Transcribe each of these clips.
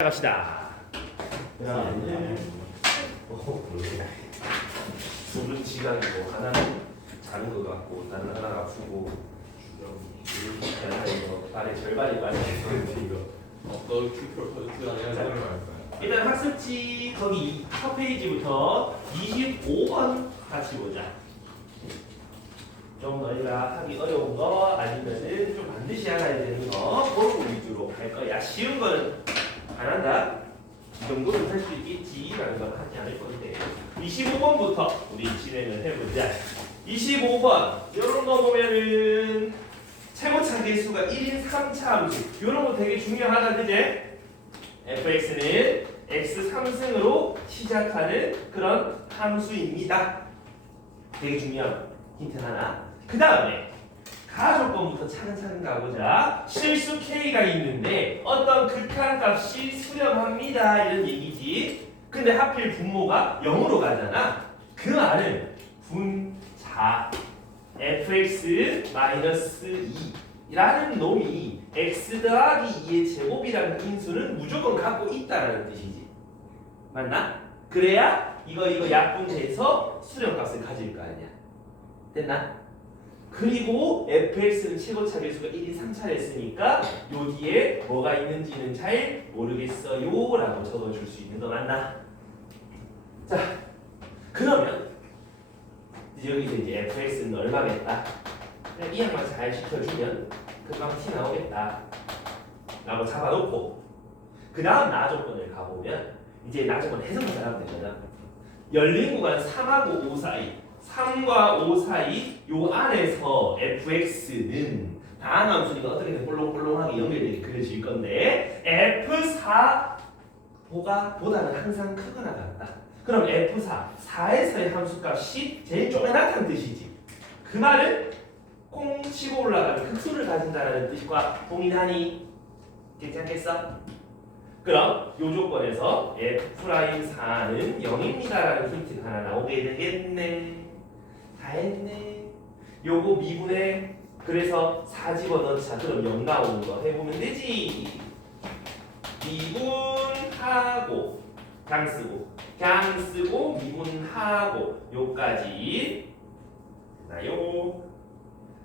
갑시다. 둘은 지각이고 하나는 자는 것 같고 다른 하나가 아프고 발에 절반이 빠져있는데 이거 너 큐플 프로젝트가 아니라 일단 학습지 거기 첫 페이지부터 25번 같이 보자. 좀 너희가 하기 어려운 거 아니면은 좀 반드시 알아야 되는 거 그런 거 위주로 할 거야. 쉬운 거는 안 한다. 이 정도는 할 수 있겠지라는 건 하지 않을 건데 25번부터 우리 진행을 해보자. 25번 이런 거 보면은 최고차 개수가 1인 3차 함수 이런 거 되게 중요하다 그제? fx는 x 3승으로 시작하는 그런 함수입니다. 되게 중요한 힌트 하나. 그 다음에 가조건부터 차근차근 가보자. 실수 k가 있는데 어떤 극한값이 수렴합니다 이런 얘기지. 근데 하필 분모가 0으로 가잖아. 그 말은 분자 fx-2라는 놈이 x 더하기 2의 제곱이라는 인수는 무조건 갖고 있다라는 뜻이지. 맞나? 그래야 이거 약분해서 수렴값을 가질 거 아니야. 됐나? 그리고 fx는 최고차 계수가 1이 3차를 했으니까 요 뒤에 뭐가 있는지는 잘 모르겠어요 라고 적어줄 수 있는 거 맞나? 자 그러면 여기서 이제 fx는 얼마겠다? 그냥 이 양만 잘 시켜주면 금방 티 나오겠다 라고 잡아놓고 그 다음 나조건을 가보면 이제 나조건 해석만 잘하면 되잖아. 열린 구간 3하고 5 사이 3과 5 사이 요 안에서 fx는 다항함수니까 어떻게든 볼록볼록하게 연결되게 그려질 건데 f4 보다는 항상 크거나 같다. 그럼 f4, 4에서의 함수값이 제일 쪼매나다는 뜻이지. 그 말은 콩 치고 올라가는 극수를 가진다는 뜻과 동일하니 괜찮겠어? 그럼 요 조건에서 f'4는 0입니다라는 힌트가 하나 나오게 되겠네. 다 했네. 요거 미분해. 그래서 4 집어넣자. 그럼 0 나오는 거 해보면 되지. 미분하고 그냥 쓰고 미분하고 요까지 나요.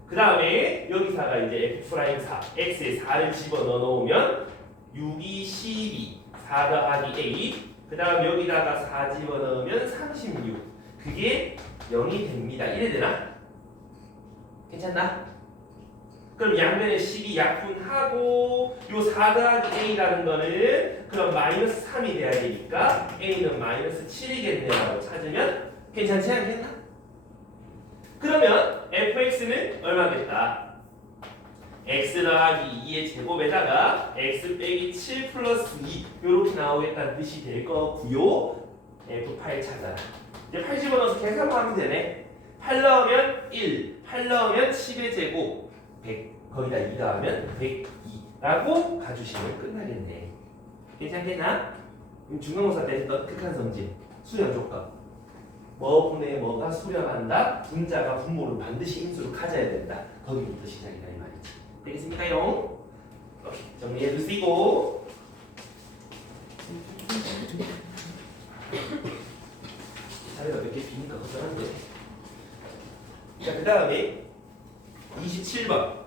그 다음에 여기다가 이제 f'4 x에 4를 집어넣어 놓으면 6이 12 4 더하기 a 그 다음 여기다가 4 집어넣으면 36 그게 0이 됩니다. 이래 되나? 괜찮나? 그럼 양면에 12 약분하고 요 4 더하기 a라는 거는 그럼 마이너스 3이 돼야 되니까 a는 마이너스 7이겠네라고 찾으면 괜찮지 않겠나? 그러면 fx는 얼마겠다? x 더하기 2의 제곱에다가 x 빼기 7 플러스 2 요렇게 나오겠다는 뜻이 될 거고요. f8 찾아라. 이제 8 집어넣어서 계산만 하면 되네. 8 넣으면 1, 8 넣으면 10의 제곱 100 거기다 2 더하면 102라고 가주시면 끝나겠네. 괜찮겠나? 중간고사 때 했던 극한성질 수렴 조건 뭐 분의 뭐가 수렴한다. 분자가 분모를 반드시 인수로 가져야 된다. 거기부터 시작이다 이 말이지. 되겠습니까요? 오케이, 정리해 주시고 자리가 몇 개 비니까 걱정한데. 자, 그 다음에 27번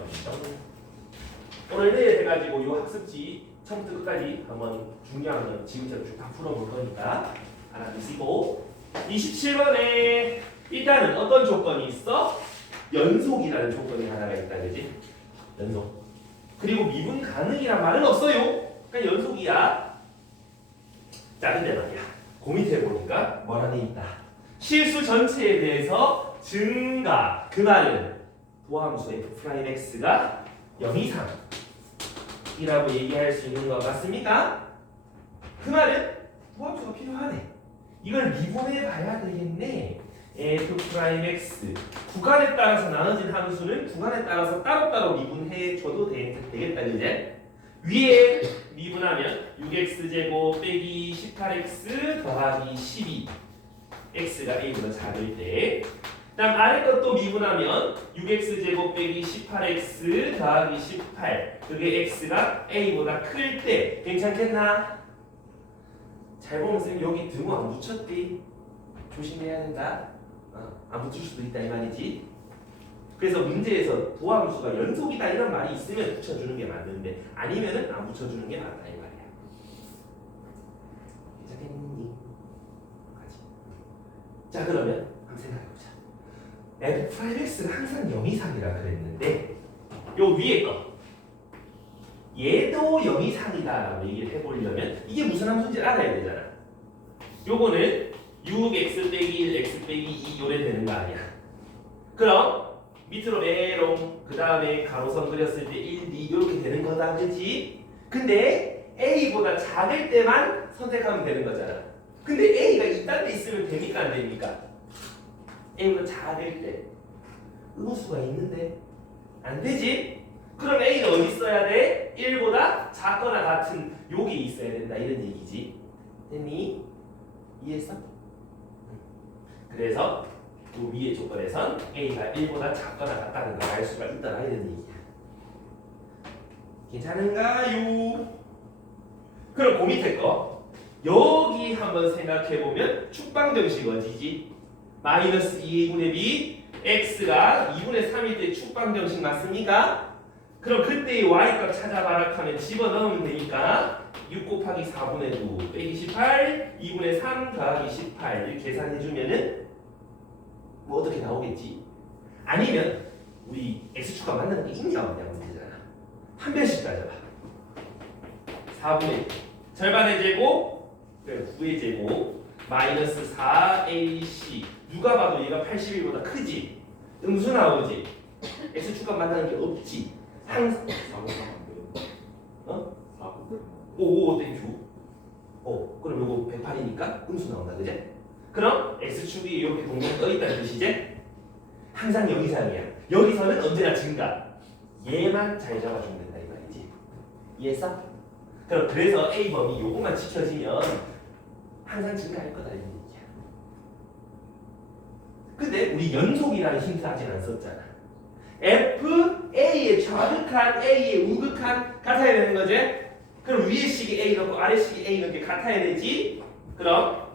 갑시다. 오늘 내일 해가지고 이 학습지 처음부터 끝까지 한번 중요한 건 지금처럼 쭉 다 풀어볼 거니까 알아두시고 27번에 일단은 어떤 조건이 있어? 연속이라는 조건이 하나가 있다 그지? 연속. 그리고 미분 가능이란 말은 없어요. 그러니까 연속이야. 자 근데 말이야 그 밑에 보니까 뭐라는 게 있다. 실수 전체에 대해서 증가. 그 말은 도함수 f'(x가 0 이상이라고 얘기할 수 있는 것 같습니까? 그 말은 도함수가 필요하네. 이걸 미분해 봐야 되겠네. f'(x) 구간에 따라서 나눠진 함수는 구간에 따라서 따로따로 미분해 줘도 되겠다 이제. 위에 미분하면 6x제곱 빼기 18x 더하기 12 x가 a보다 작을 때 다음 아래 것도 미분하면 6x제곱 빼기 18x 더하기 18 그게 x가 a보다 클 때 괜찮겠나? 잘 보면 쌤 여기 등호 안 붙였디? 조심해야 된다. 안 붙일 수도 있다 이 말이지. 그래서 문제에서 도함수가 연속이다 이런 말이 있으면 붙여주는 게 맞는데 아니면은 안 붙여주는 게 맞다 이 말이야. 괜찮겠니? 자 그러면 한번 생각해보자. f'(x가) 항상 0 이상이라 그랬는데 요 위에 거 얘도 0 이상이다라고 얘기를 해보려면 이게 무슨 함수인지 알아야 되잖아. 요거는 6x 빼기 1 x 빼기 2 요래 되는 거 아니야. 그럼 밑으로 메롱 그 다음에 가로선 그렸을 때 1, 2 이렇게 되는 거다 그치? 근데 a보다 작을 때만 선택하면 되는 거잖아. 근데 a가 이딴 데 있으면 됩니까 안 됩니까? a보다 작을 때 음수가 있는데 안 되지? 그럼 a는 어디 있어야 돼? 1보다 작거나 같은 여기 있어야 된다 이런 얘기지. 됐니? 이해했어? 그래서 그 위의 조건에선 a가 1보다 작거나 같다는 걸 알 수가 있다 이런 얘기야. 괜찮은가요? 그럼 그 밑에 거 여기 한번 생각해보면 축방정식 어디지? 마이너스 2분의 b x가 2분의 3일 때 축방정식 맞습니까? 그럼 그때의 y값 찾아봐라 하면 집어넣으면 되니까 6 곱하기 4분의 9 빼기 18 2분의 3 더하기 18 이렇게 계산해주면은 뭐 어떻게 나오겠지? 아니면 우리 x축과 만나는 게 있냐 없냐 문제잖아. 한 변씩 따져봐. 4분의 절반의 제곱 9의 제곱 마이너스 4ac 누가 봐도 얘가 81보다 크지? 음수 나오지? x축과 만나는 게 없지? 항상 4분 안 돼요. 어? 4분. 오 땡큐. 그럼 요거 108이니까 음수 나온다 그제? 그럼 x축이 이렇게 동동 떠있다는 뜻이지? 항상 0 이상이야. 여기서는 언제나 증가. 얘만 잘 잡아주면 된다 이 말이지. 이해했어? 그럼 그래서 A범위 요거만 지켜지면 항상 증가할 거다 이런 얘기야. 근데 우리 연속이라는 힌트 아직 안 썼잖아. F, A의 좌극한, A의 우극한 같아야 되는 거지? 그럼 위의 식이 A 넣고 아래 식이 A 넣은 게 같아야 되지? 그럼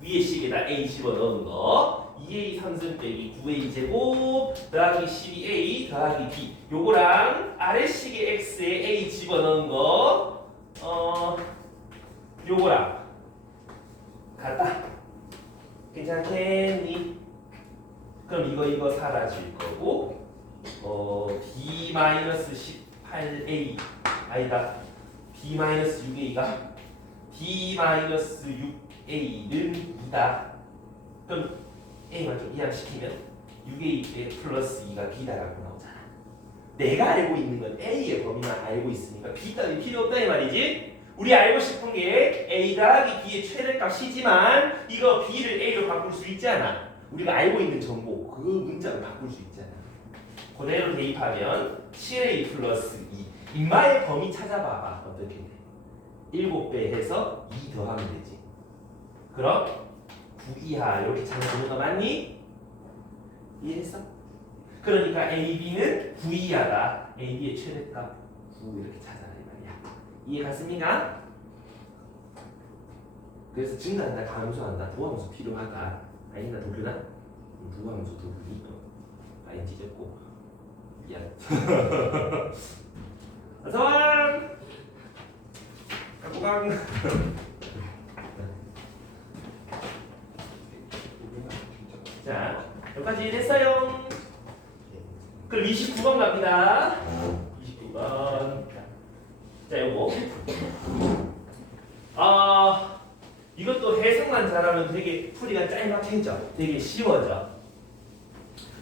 위의 식에다 A 집어넣은 거 2A 3승 빼기 9A 제곱 더하기 12A 더하기 B 요거랑 아래 식의 X에 A 집어넣은 거 요거랑 같다. 괜찮겠니? 그럼 이거 사라질 거고 B-18A 아니다 B-6A가 B-6A는 2다. 그럼 A만 좀 이항시키면 6A 플러스 2가 B다라고 나오잖아. 내가 알고 있는 건 A의 범위만 알고 있으니까 B 따위 필요 없다 이 말이지. 우리 알고 싶은 게 A 더하기 B의 최대값이지만 이거 B를 A로 바꿀 수 있잖아. 우리가 알고 있는 정보 그 문자로 바꿀 수 있잖아. 그대로 대입하면 7A 플러스 2 인마의 범위 찾아봐봐. 어떻게 돼? 7배 해서 2 더하면 되지. 그럼 9 이하 이렇게 찾아보는 거 맞니? 이해했어? 그러니까 AB는 9 이하다. AB의 최대값 9 이렇게 찾아라 이 말이야. 이해 갔습니까? 그래서 증가한다, 감소한다, 도함수 필요하다. 아니다, 도교나? 도함수 도구니? 아니 찢었고 미안. 어서와! 갖고 강! 자, 여기까지 됐어요. 그럼 29번 갑니다. 29번. 자, 요거. 이것도 해석만 잘하면 되게 풀이가 짤막해져. 되게 쉬워져.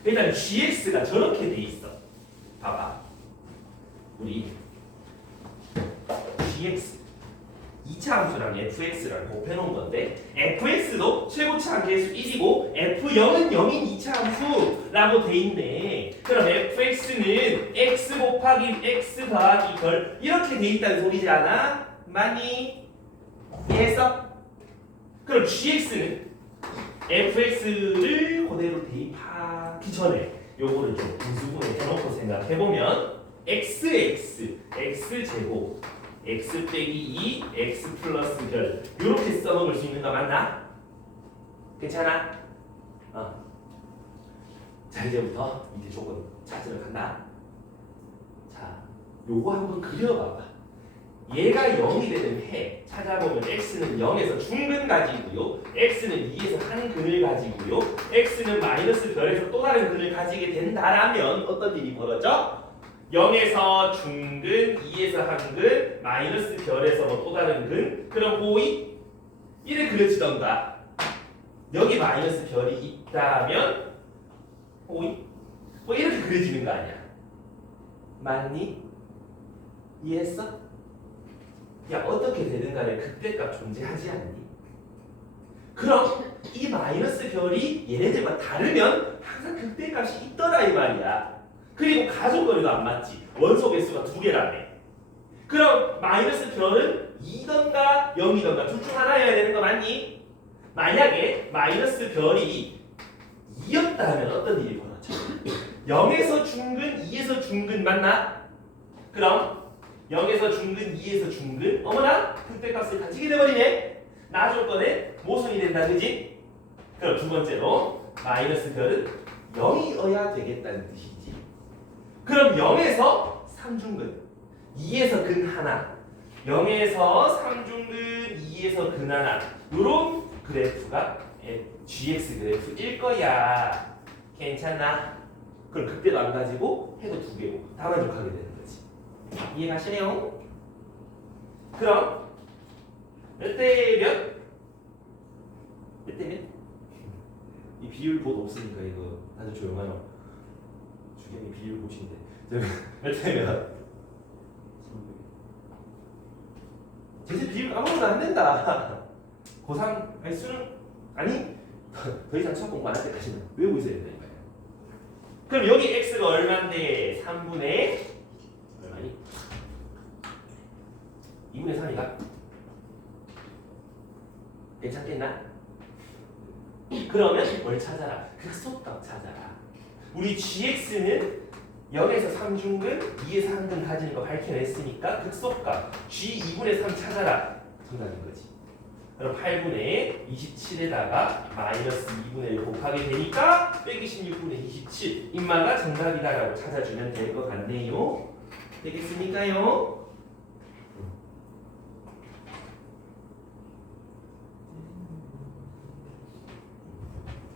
일단 gx가 저렇게 돼 있어. 봐봐. 우리 gx 2차 함수랑 fx랑 곱해놓은 건데 fx도 최고차항 계수 1이고 f0은 0인 2차 함수라고 돼 있네. 그럼 fx는 x 곱하기 x 더하기 걸 이렇게 돼 있다는 소리지 않아? 맞니? 이해했어? 그럼 gx는 fx를 그대로 대입하기 전에 요거를 좀 분수분해 해놓고 생각해보면 x제곱 x 빼기 2 x 플러스 별 요렇게 써먹을 수 있는 거 맞나? 괜찮아? 자 이제부터 밑에 조금 찾으러 간다. 자 요거 한번 그려봐봐. 얘가 0이 되는 해 찾아보면 x는 0에서 중근 가지고요, x는 2에서 한 근을 가지고요, x는 마이너스 별에서 또 다른 근을 가지게 된다라면 어떤 일이 벌어져? 0에서 중근, 2에서 한근, 마이너스 별에서 뭐 또 다른 근, 그럼 호의 이래 그려지던가. 여기 마이너스 별이 있다면 호의 뭐 이렇게 그려지는 거 아니야? 맞니? 이해했어? 야 어떻게 되든 간에 극대값 존재하지 않니? 그럼 이 마이너스 별이 얘네들과 다르면 항상 극대값이 있더라 이 말이야. 그리고 가족거리도 안 맞지. 원소 개수가 2개라며. 그럼 마이너스 별은 2던가 0이던가 둘 중 하나여야 되는 거 맞니? 만약에 마이너스 별이 2였다면 어떤 일이 벌어져? 0에서 중근, 2에서 중근 맞나? 그럼 0에서 중근, 2에서 중근 어머나 극대값을 가지게 돼버리네. 나 조건에 모순이 된다 그지? 그럼 두 번째로 마이너스 별은 0이어야 되겠다는 뜻이지. 그럼 0에서 3중근 2에서 근 하나 0에서 3중근 2에서 근 하나 요런 그래프가 GX 그래프일 거야. 괜찮나? 그럼 극대도 안 가지고 해도 2개고 다 만족하게 되는 거지. 이해가시네요? 그럼 몇 대 몇? 몇 대 몇? 이 비율 봇 없으니까 이거 아주 조용하노. 주경이 비율 보신데 몇 대 몇? 제재 비율 아무거나 안 된다. 고3 아니 수능 아니 더 이상 수학 공부 안 할 때까지는 외우고 있어야 된다. 그럼 여기 x가 얼마인데 3분의 얼마니? 2분의 3이가? 괜찮겠나? 그러면 뭘 찾아라? 극소값 찾아라. 우리 gx는 0에서 3중근, 2에서 한 근 가지는 거 밝혀냈으니까 극소값 g 2분의 3 찾아라. 정답인 거지. 그럼 8분의 27에다가 마이너스 2분의 1 곱하게 되니까 빼기 16분의 27 인마가 정답이다라고 찾아주면 될 것 같네요. 되겠습니까요?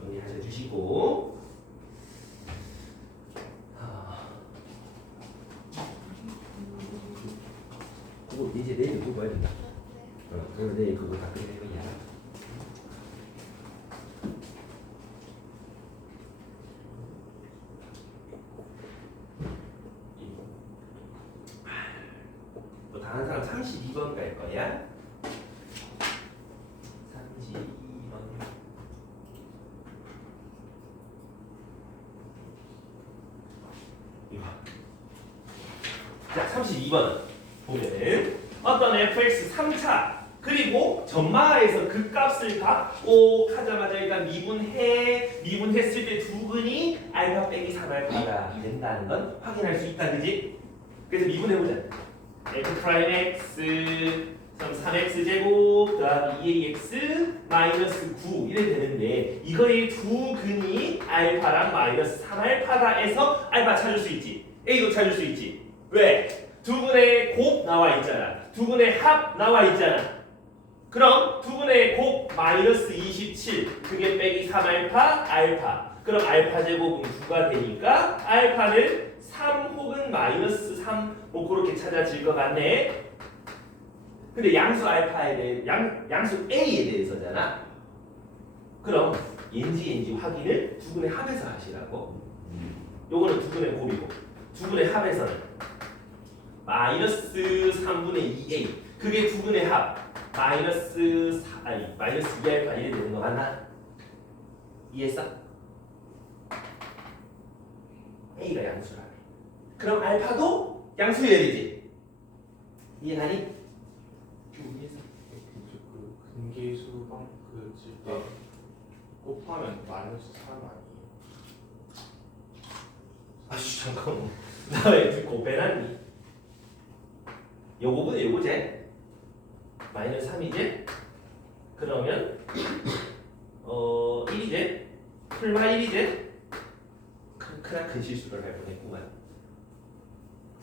정리하셔주시고 그거 이제 내일 그거 봐야 된다. 그럼 내일 그거 다 끝낼 거야. 뭐 다른 사람 32번 갈 거야? 32번. 이거. 자, 32번 보면은 어떤 fx 3차 그리고 전마에서 그 값을 갖고 하자마자 일단 미분했을 때 두근이 알파 빼기 3알파가 된다는 건 확인할 수 있다 그지? 그래서 미분해보자. f 프라임 x 3x 제곱 더하기 2ax 마이너스 9 이래 되는데 이거의 두 근이 알파랑 마이너스 3알파다 해서 알파 찾을 수 있지. a도 찾을 수 있지. 왜? 두 근의 곱 나와 있잖아. 두 근의 합 나와 있잖아. 그럼 두 근의 곱 마이너스 27 그게 빼기 3알파 알파. 그럼 알파 제곱은 9가 되니까 알파는 3 혹은 마이너스 3 뭐 그렇게 찾아질 것 같네. 근데 양수 알파에 대해 양수 a에 대해서잖아. 그럼 얘인지 확인을 두 근의 합에서 하시라고. 요거는 두 근의 곱이고 두 근의 합에서는 마이너스 3분의 2a 그게 두 근의 합 마이너스 2알파 이래 되는 거 맞나? 이해했어? a가 양수라며. 그럼 알파도 양수여야 되지. 이해가니? 이해서 그 근계수방 그칠때 곱하면 마이너스 3 아니에요? 아씨 잠깐만 나 왜 곱해놨니? 요거보다 요거제 마이너스 3이제 그러면 1이제 풀마 1이제 큰 실수를 할 뻔했구만.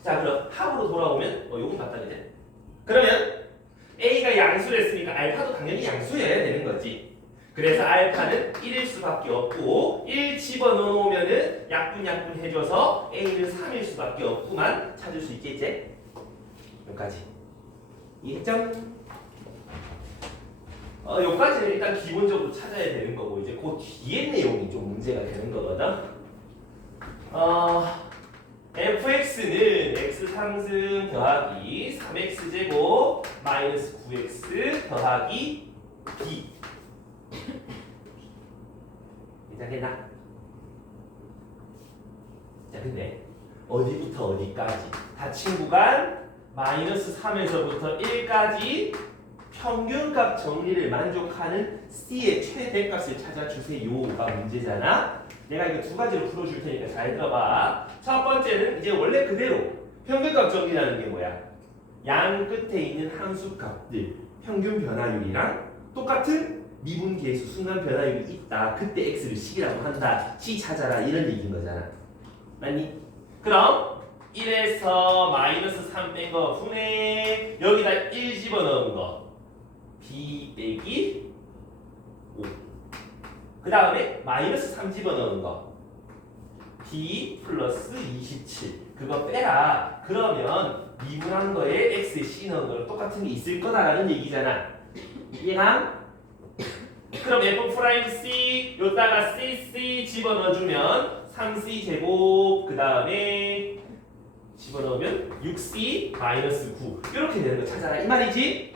자 그럼 합으로 돌아오면 요건 맞다 이제 그러면 A가 양수를 했으니까 알파도 당연히 양수여야 되는 거지. 그래서 알파는 1일 수밖에 없고 1 집어넣으면은 약분 해줘서 A는 3일 수밖에 없구만. 찾을 수 있지 이제? 여기까지 이해점? 여기까지는 일단 기본적으로 찾아야 되는 거고 이제 그 뒤에 내용이 좀 문제가 되는 거거든. fx는 x 상승 더하기 3x제곱 마이너스 9x 더하기 b 괜찮겠나? 자 근데 어디부터 어디까지 닫힌 구간 마이너스 3에서부터 1까지 평균값 정리를 만족하는 C의 최대값을 찾아주세요가 문제잖아. 내가 이거 두 가지로 풀어줄 테니까 잘 들어봐. 첫 번째는 이제 원래 그대로 평균값 정리라는 게 뭐야? 양 끝에 있는 함수값들 평균 변화율이랑 똑같은 미분계수 순간 변화율이 있다. 그때 x를 식이라고 한다. c 찾아라 이런 얘기인 거잖아. 맞니? 그럼 1에서 마이너스 3 뺀 거 분해 여기다 1 집어넣은 거 b 빼기 5 그 다음에 마이너스 3 집어넣은 거 b 플러스 27 그거 빼라. 그러면 미분한 거에 x에 c 넣은 거랑 똑같은 게 있을 거다라는 얘기잖아. 이해가? 그럼 f'c 요따가 cc 집어넣어주면 3c 제곱 그 다음에 집어넣으면 6c 마이너스 9 이렇게 되는 거 찾아라 이 말이지.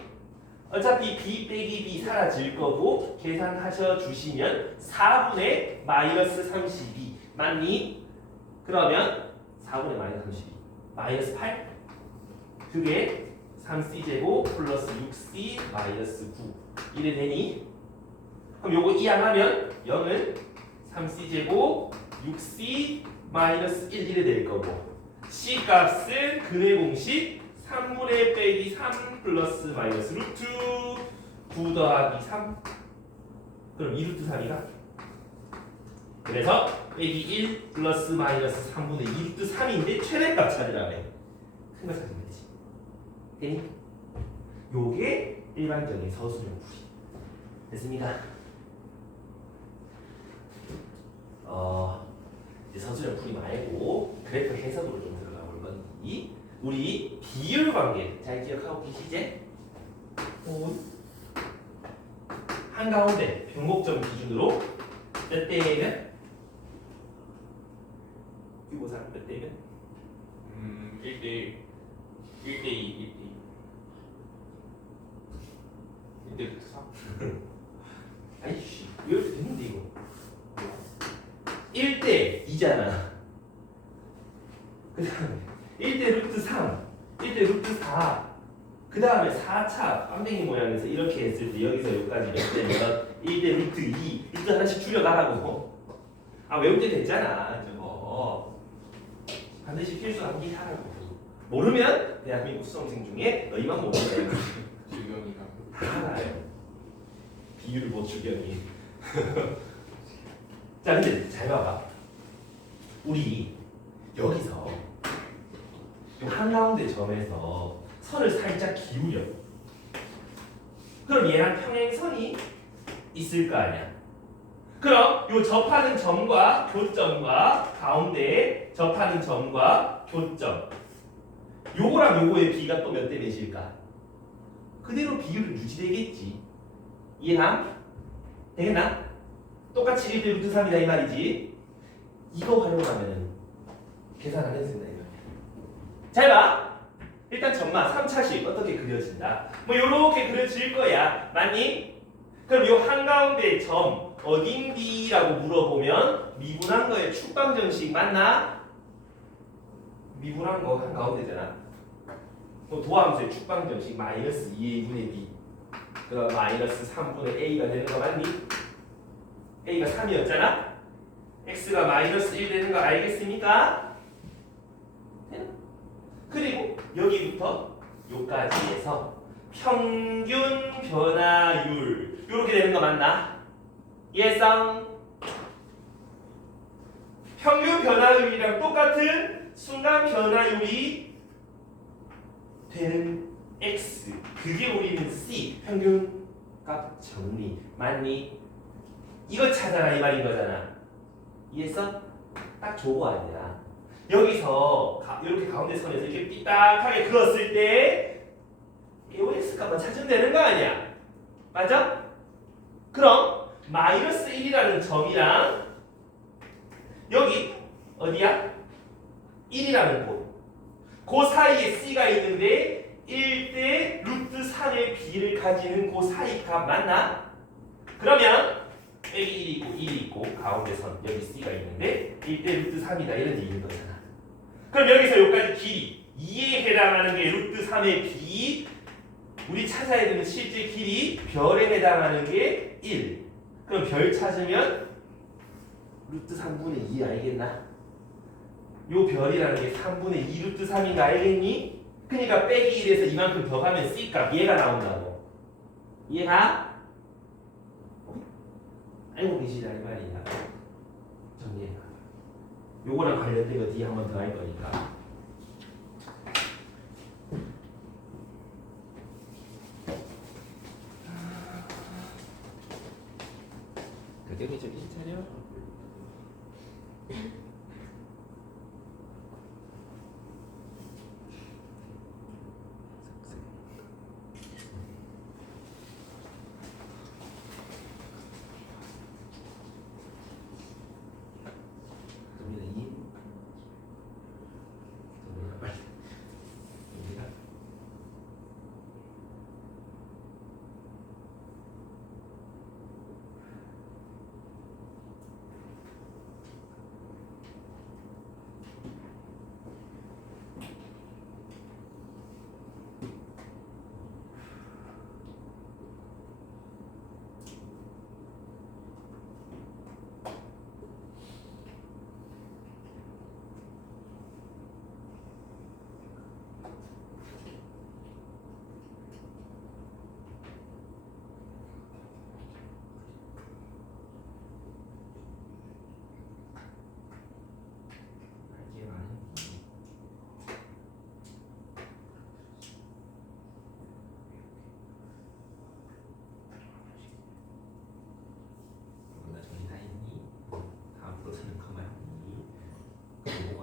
어차피 b 빼기 b 사라질 거고 계산하셔 주시면 4분의 마이너스 32 맞니? 그러면 4분의 마이너스 32 마이너스 8 그게 3c 제곱 플러스 6c 마이너스 9 이래 되니? 그럼 요거 이항하면 0은 3c 제곱 6c 마이너스 1 이래 될 거고 c 값은 근의 공식 3분의 빼기 3 플러스 마이너스 루트 9 더하기 3 그럼 2루트 3이가 그래서 빼기 1 플러스 마이너스 3분의 2루트 3인데 최대값 찾으라 그래. 큰 거 찾으면 되지. 되니? 요게 일반적인 서술형 풀이 됐습니까? 이제 서술형 풀이 말고 그래프 해석으로 좀 들어가 볼 건데 우리 비율 관계 잘 기억하고 계시지? 한가운데 변곡점 기준으로 몇 대면? 유보상 몇 대면? 1대1 1대2 1대 3 아이씨 이렇게 됐는데 이거 1대 2잖아. 그 다음에 1대 루트 3 1대 루트 4 그 다음에 4차 빵댕이 모양에서 이렇게 했을 때 여기서 여기까지 몇 대면 1대 루트 2 루트 하나씩 줄여가라고. 외울 때 됐잖아 저거. 반드시 필수 암기하라고. 모르면 대한민국 수험생 중에 너희만 모르는 거야. 주경이가 다 알아요. 비율 뭐 주경이. 자 근데 잘 봐봐. 우리 여기서 요 한가운데 점에서 선을 살짝 기울여. 그럼 얘랑 평행선이 있을 거 아니야. 그럼 요 접하는 점과 교점과 가운데에 접하는 점과 교점 요거랑 요거의 비가 또 몇 대 몇일까? 그대로 비율은 유지되겠지. 이해나? 되겠나? 똑같이 1대 루트 3이다 이 말이지. 이거 활용하면은 계산 안 했습니다 이 말이야. 잘 봐. 일단 점마 3차식 어떻게 그려진다. 뭐 요렇게 그려질 거야. 맞니? 그럼 요 한가운데 점 어딘디라고 물어보면 미분한 거의 축방정식 맞나? 미분한 거 한가운데잖아. 뭐 도함수의 축방정식 마이너스 2a분의 b 그럼 마이너스 3분의 a가 되는 거 맞니? a가 3이었잖아. x가 마이너스 1 되는 거 알겠습니까? 그리고 여기부터 요까지 해서 평균 변화율 요렇게 되는 거 맞나? 예상. 평균 변화율이랑 똑같은 순간 변화율이 되는 x, 그게 우리는 c, 평균 값 정리. 맞니? 이거 찾아라 이 말인 거잖아. 이해했어? 딱 저거 아니야. 여기서 이렇게 가운데 선에서 이렇게 삐딱하게 그었을 때 AOX 값만 찾으면 되는 거 아니야. 맞아? 그럼 마이너스 1이라는 점이랑 여기 어디야? 1이라는 곳. 그 사이에 C가 있는데 1대 루트 3의 B를 가지는 그 사이 값 맞나? 그러면 빼기 1이 있고 1이 있고 가운데 선 여기 C가 있는데 1대 루트 3이다 이런 얘기인 거잖아. 그럼 여기서 여기까지 길이 2에 해당하는 게 루트 3의 B, 우리 찾아야 되는 실제 길이 별에 해당하는 게 1. 그럼 별 찾으면 루트 3분의 2 알겠나? 요 별이라는 게 3분의 2 루트 3인 거 알겠니? 그러니까 빼기 1에서 이만큼 더 가면 C값 얘가 나온다고. 이해가? 알고 계시다 이 말이야. 정리해봐. 요거랑 관련된 거 뒤에 한 번 더 할 거니까. 가격이 좀 괜찮아요?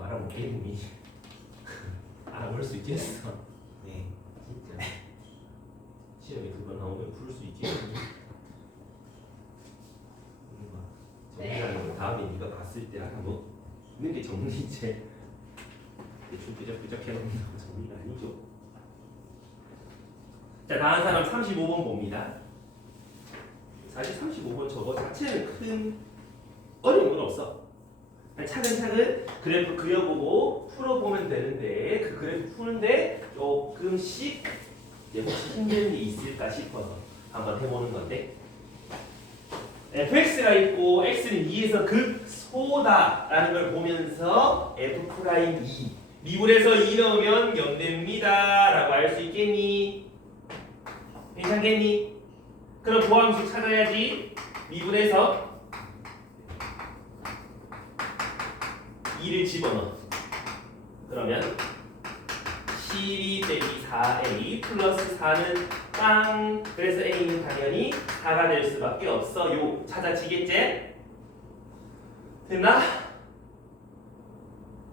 알아보겠니? 알아볼 수 있겠어. 네, 진짜. 시험에 두 번 나오면 풀 수 있겠니? 정리하는 거 다음에 네가 봤을 때 하나 뭐 있는 게 정리제. 대충 삐적삐적 해놓는다고 정리가 아니죠. 자, 다음 사람 35번 봅니다. 사실 35번 저거 자체는 큰 어려운 건 없어. 차근차근 그래프 그려보고 풀어보면 되는데 그 그래프 푸는데 조금씩 혹시 힘든 게 있을까 싶어서 한번 해보는 건데, fx가 있고 x는 2에서 극소다라는 걸 보면서 f'2 미분에서 2 넣으면 0 됩니다 라고 알 수 있겠니? 괜찮겠니? 그럼 보함수 찾아야지. 미분에서 2를 집어넣어. 그러면 12 빼기 4a 플러스 4는 빵. 그래서 a는 당연히 4가 될 수밖에 없어요. 찾아지겠지? 됐나?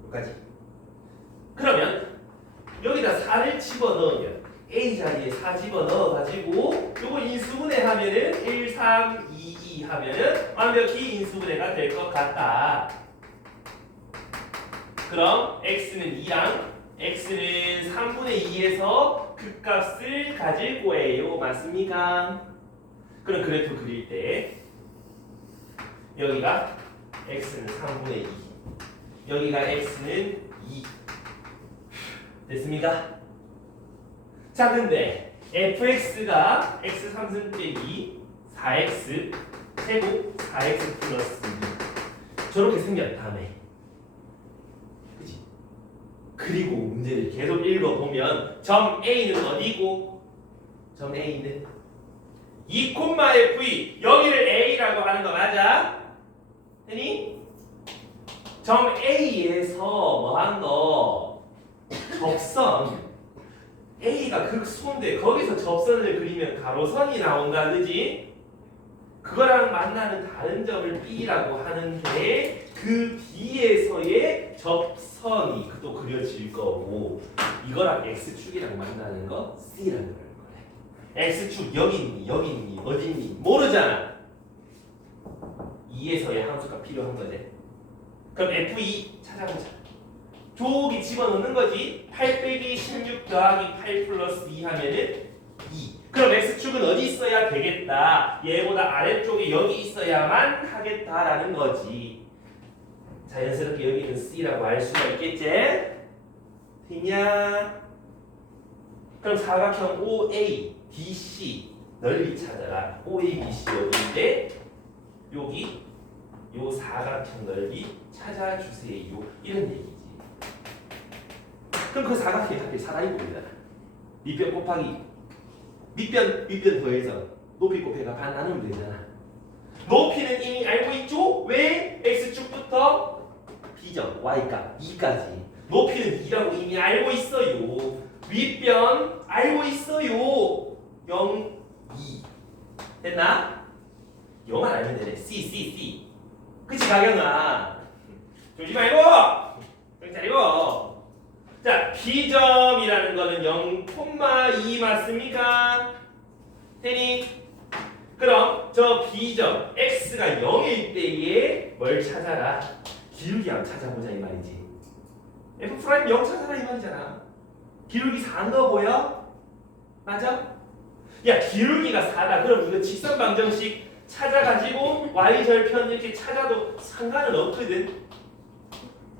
여기까지. 그러면 여기다 4를 집어넣으면 a 자리에 4 집어넣어가지고 요거 인수분해 하면은 1, 3, 2, 2 하면은 완벽히 인수분해가 될 것 같다. 그럼 x는 2랑 x는 3분의 2에서 극값을 가질 거예요. 맞습니까? 그럼 그래프 그릴 때 여기가 x는 3분의 2, 여기가 x는 2 됐습니까? 자, 근데 fx가 x 3승 빼기 4x 제곱 4x 플러스 2 저렇게 생겼다며. 그치? 그리고 문제를 계속 읽어보면 점 A는 어디고? 점 A는 2,F2 여기를 A라고 하는 거 맞아? 했니? 점 A에서 뭐 한 거? 접선 A가 극소인데 거기서 접선을 그리면 가로선이 나온다 그지? 그거랑 만나는 다른 점을 B라고 하는데 그 B에서의 접선이 또 그려질 거고 이거랑 X축이랑 만나는 거 C라는 거야. X축 여기 있니 여기 있니 어디 있니 모르잖아. 2에서의 함수가 필요한 거지. 그럼 F2 찾아보자. 저기 집어넣는 거지. 8 빼기 16 더하기 8 플러스 2 하면은 2. 그럼 X축은 어디 있어야 되겠다. 얘보다 아래쪽에 여기 있어야만 하겠다라는 거지. 자연스럽게 여기는 C라고 알 수가 있겠지? 되냐? 그럼 사각형 OA, BC 넓이 찾아라. OA, BC 어디인데? 여기 요 사각형 넓이 찾아주세요. 이런 얘기지. 그럼 그 사각형이 하필 살아있고 있잖아. 밑변 곱하기 밑변 더해서 높이 곱해가 반 나누면 되잖아. 높이는 이미 알고 있죠? 왜? X축부터 B점 Y값 2까지 높이는 2라고 이미 알고 있어요. 윗변 알고 있어요. 0, 2 됐나? 0만 알면 되네. C 그치 가경아? 졸지 말고 정신 차리고. 자 B점이라는 거는 0,2 맞습니까? 되니? 그럼 저 B점 X가 0일 때에 뭘 찾아라? 기울기 한번 찾아보자 이 말이지. F' 0 찾아라 이 말이잖아. 기울기 4인 거 보여? 맞아? 야 기울기가 4다. 그럼 이거 직선 방정식 찾아가지고 y절편 이렇게 찾아도 상관은 없거든.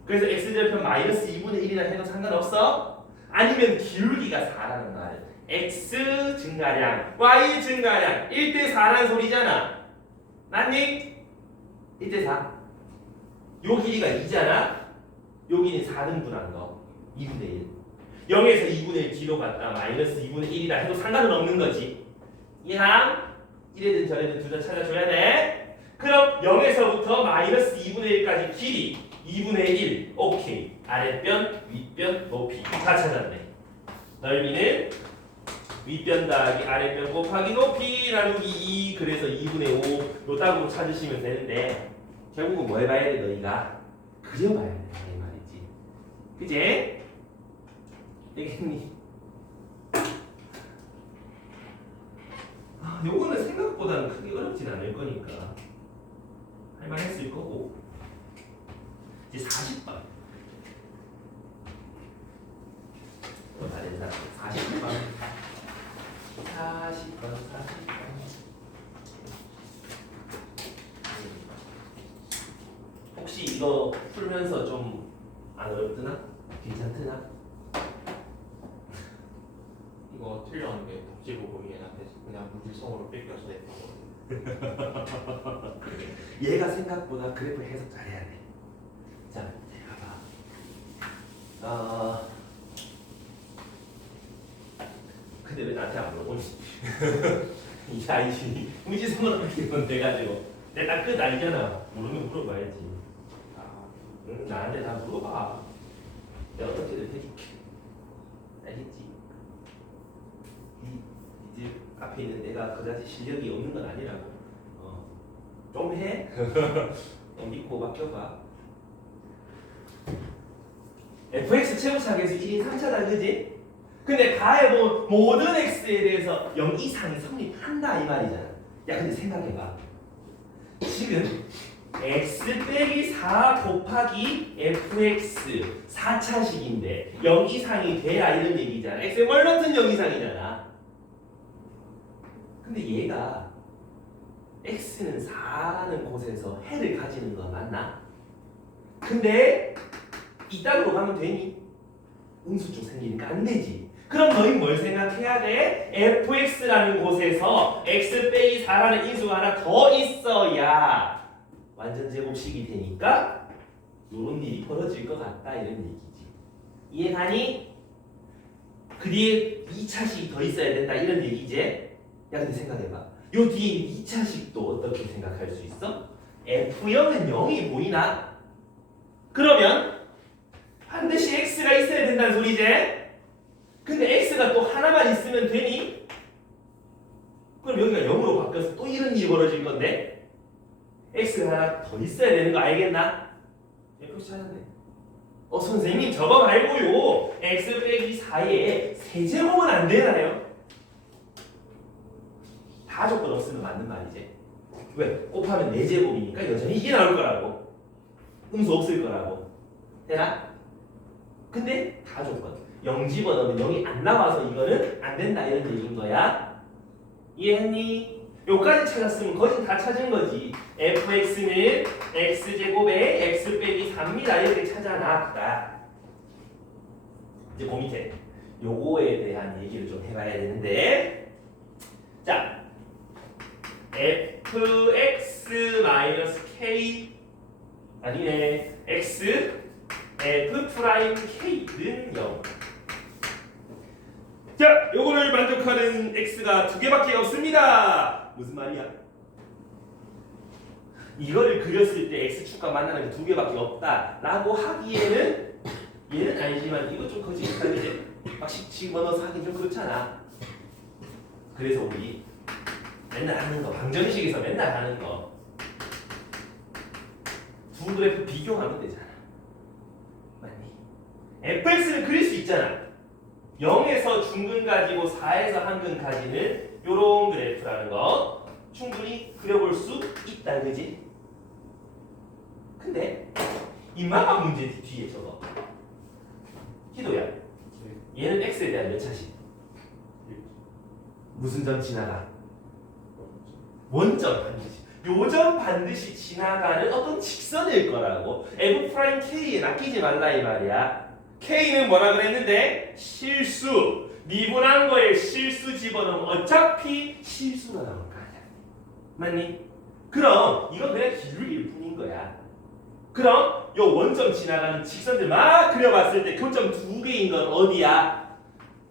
그래서 x절편 마이너스 2분의 1이라 해도 상관없어? 아니면 기울기가 4라는 말은 x 증가량, y 증가량 1대 4라는 소리잖아. 맞니? 1대 4. 요 길이가 2잖아. 여기는 4등분한 거 2분의 1. 0에서 2분의 1 뒤로 갔다 마이너스 2분의 1이라 해도 상관은 없는 거지. 이항 이래든 저래든 둘 다 찾아줘야 돼. 그럼 0에서부터 마이너스 2분의 1까지 길이 2분의 1 오케이. 아랫변 윗변 높이 다 찾았네. 넓이는 윗변 더하기 아랫변 곱하기 높이 나누기 2 그래서 2분의 5 요 딱으로 찾으시면 되는데 결국은 뭐 해봐야 돼 너희가? 그려봐야 돼 이 말이지. 그제? 되겠니? 요거는 생각보다는 크게 어렵진 않을 거니까 할만했을 거고. 이제 40번 또 다른 사람 40번 혹시 이거 풀면서 좀 안 어렵드나? 괜찮드나? 이거 틀렸는데 답지 보고 얘한테 그냥 물성으로 뺏겨서 냈던 거. 얘가 생각보다 그래프 해석 잘해야 돼. 자, 봐봐. 근데 왜 나한테 안 물어보니? 야, 이 무지성으로 뺏기면 돼가지고 내가 끝 알잖아. 모르면 물어봐야지. 응, 나한테 다 물어봐. 내가 어떻게든 해줄게. 알겠지? 이제 앞에 있는 내가 그다지 실력이 없는 건 아니라고. 좀 해. 믿고 맡겨봐. fx 최고차계에서 1인 3차다 그지? 근데 가에 뭐 모든 x에 대해서 0 이상이 성립한다 이 말이잖아. 야 근데 생각해봐. 지금 x 빼기 4 곱하기 fx 4차식인데 0 이상이 돼야 이런 얘기잖아. x에 뭘 넣든 0 이상이잖아. 근데 얘가 x는 4라는 곳에서 해를 가지는 거 맞나? 근데 이따로 가면 되니? 음수증 생기니까 안 되지. 그럼 너희 뭘 생각해야 돼? fx라는 곳에서 x 빼기 4라는 인수가 하나 더 있어야 완전 제곱식이 되니까 요런 일이 벌어질 것 같다 이런 얘기지. 이해가니? 그 뒤에 2차식이 더 있어야 된다 이런 얘기지. 야 근데 생각해봐. 요 뒤에 2차식도 어떻게 생각할 수 있어? F0은 0이 보이나? 그러면 반드시 X가 있어야 된다는 소리지? 근데 X가 또 하나만 있으면 되니? 그럼 여기가 0으로 바뀌어서 또 이런 일이 벌어질 건데 X가 하나 더 있어야 되는 거 알겠나? F 찾았네. 선생님 저거 말고요. X 빼기 4에 세제곱은 안 되나요? 다 조건 없으면 맞는 말이지. 왜? 곱하면 4제곱이니까 여전히 이게 나올 거라고. 음수 없을 거라고. 되나? 근데 다 조건. 0 집어넣으면 0이 안 나와서 이거는 안 된다 이런 얘기인 거야. 이해했니? 요까지 찾았으면 거진 다 찾은 거지. fx는 x제곱에 x 빼기 4입니다. 이렇게 찾아놨다. 이제 그 밑에 요거에 대한 얘기를 좀 해봐야 되는데, 자 fx-k 아니네 x f'-k는 0. 자, 요거를 만족하는 x가 두 개밖에 없습니다. 무슨 말이야? 이거를 그렸을 때 x축과 만나는 게 두 개밖에 없다라고 하기에는 얘는 아니지만 이거 좀 거짓이다 그지? 막 집어넣어서 하긴 좀 그렇잖아. 그래서 우리 맨날 하는 거, 방정식에서 맨날 하는 거 두 그래프 비교하면 되잖아. 맞니? fx를 그릴 수 있잖아. 0에서 중근 가지고 4에서 한근 가지는 요런 그래프라는 거 충분히 그려볼 수 있다 그지? 근데 이만한 문제 뒤에 저거 희도야, 얘는 x에 대한 몇 차식? 무슨 점 지나가? 원점 반드시. 요점 반드시 지나가는 어떤 직선일 거라고. f'k에 낚이지 말라 이 말이야. K는 뭐라 그랬는데? 실수. 미분한 거에 실수 집어넣으면 어차피 실수가 나올 거 아니야. 맞니? 그럼 이건 그냥 기울기일 뿐인 거야. 그럼 요 원점 지나가는 직선들 막 그려봤을 때 교점 두 개인 건 어디야?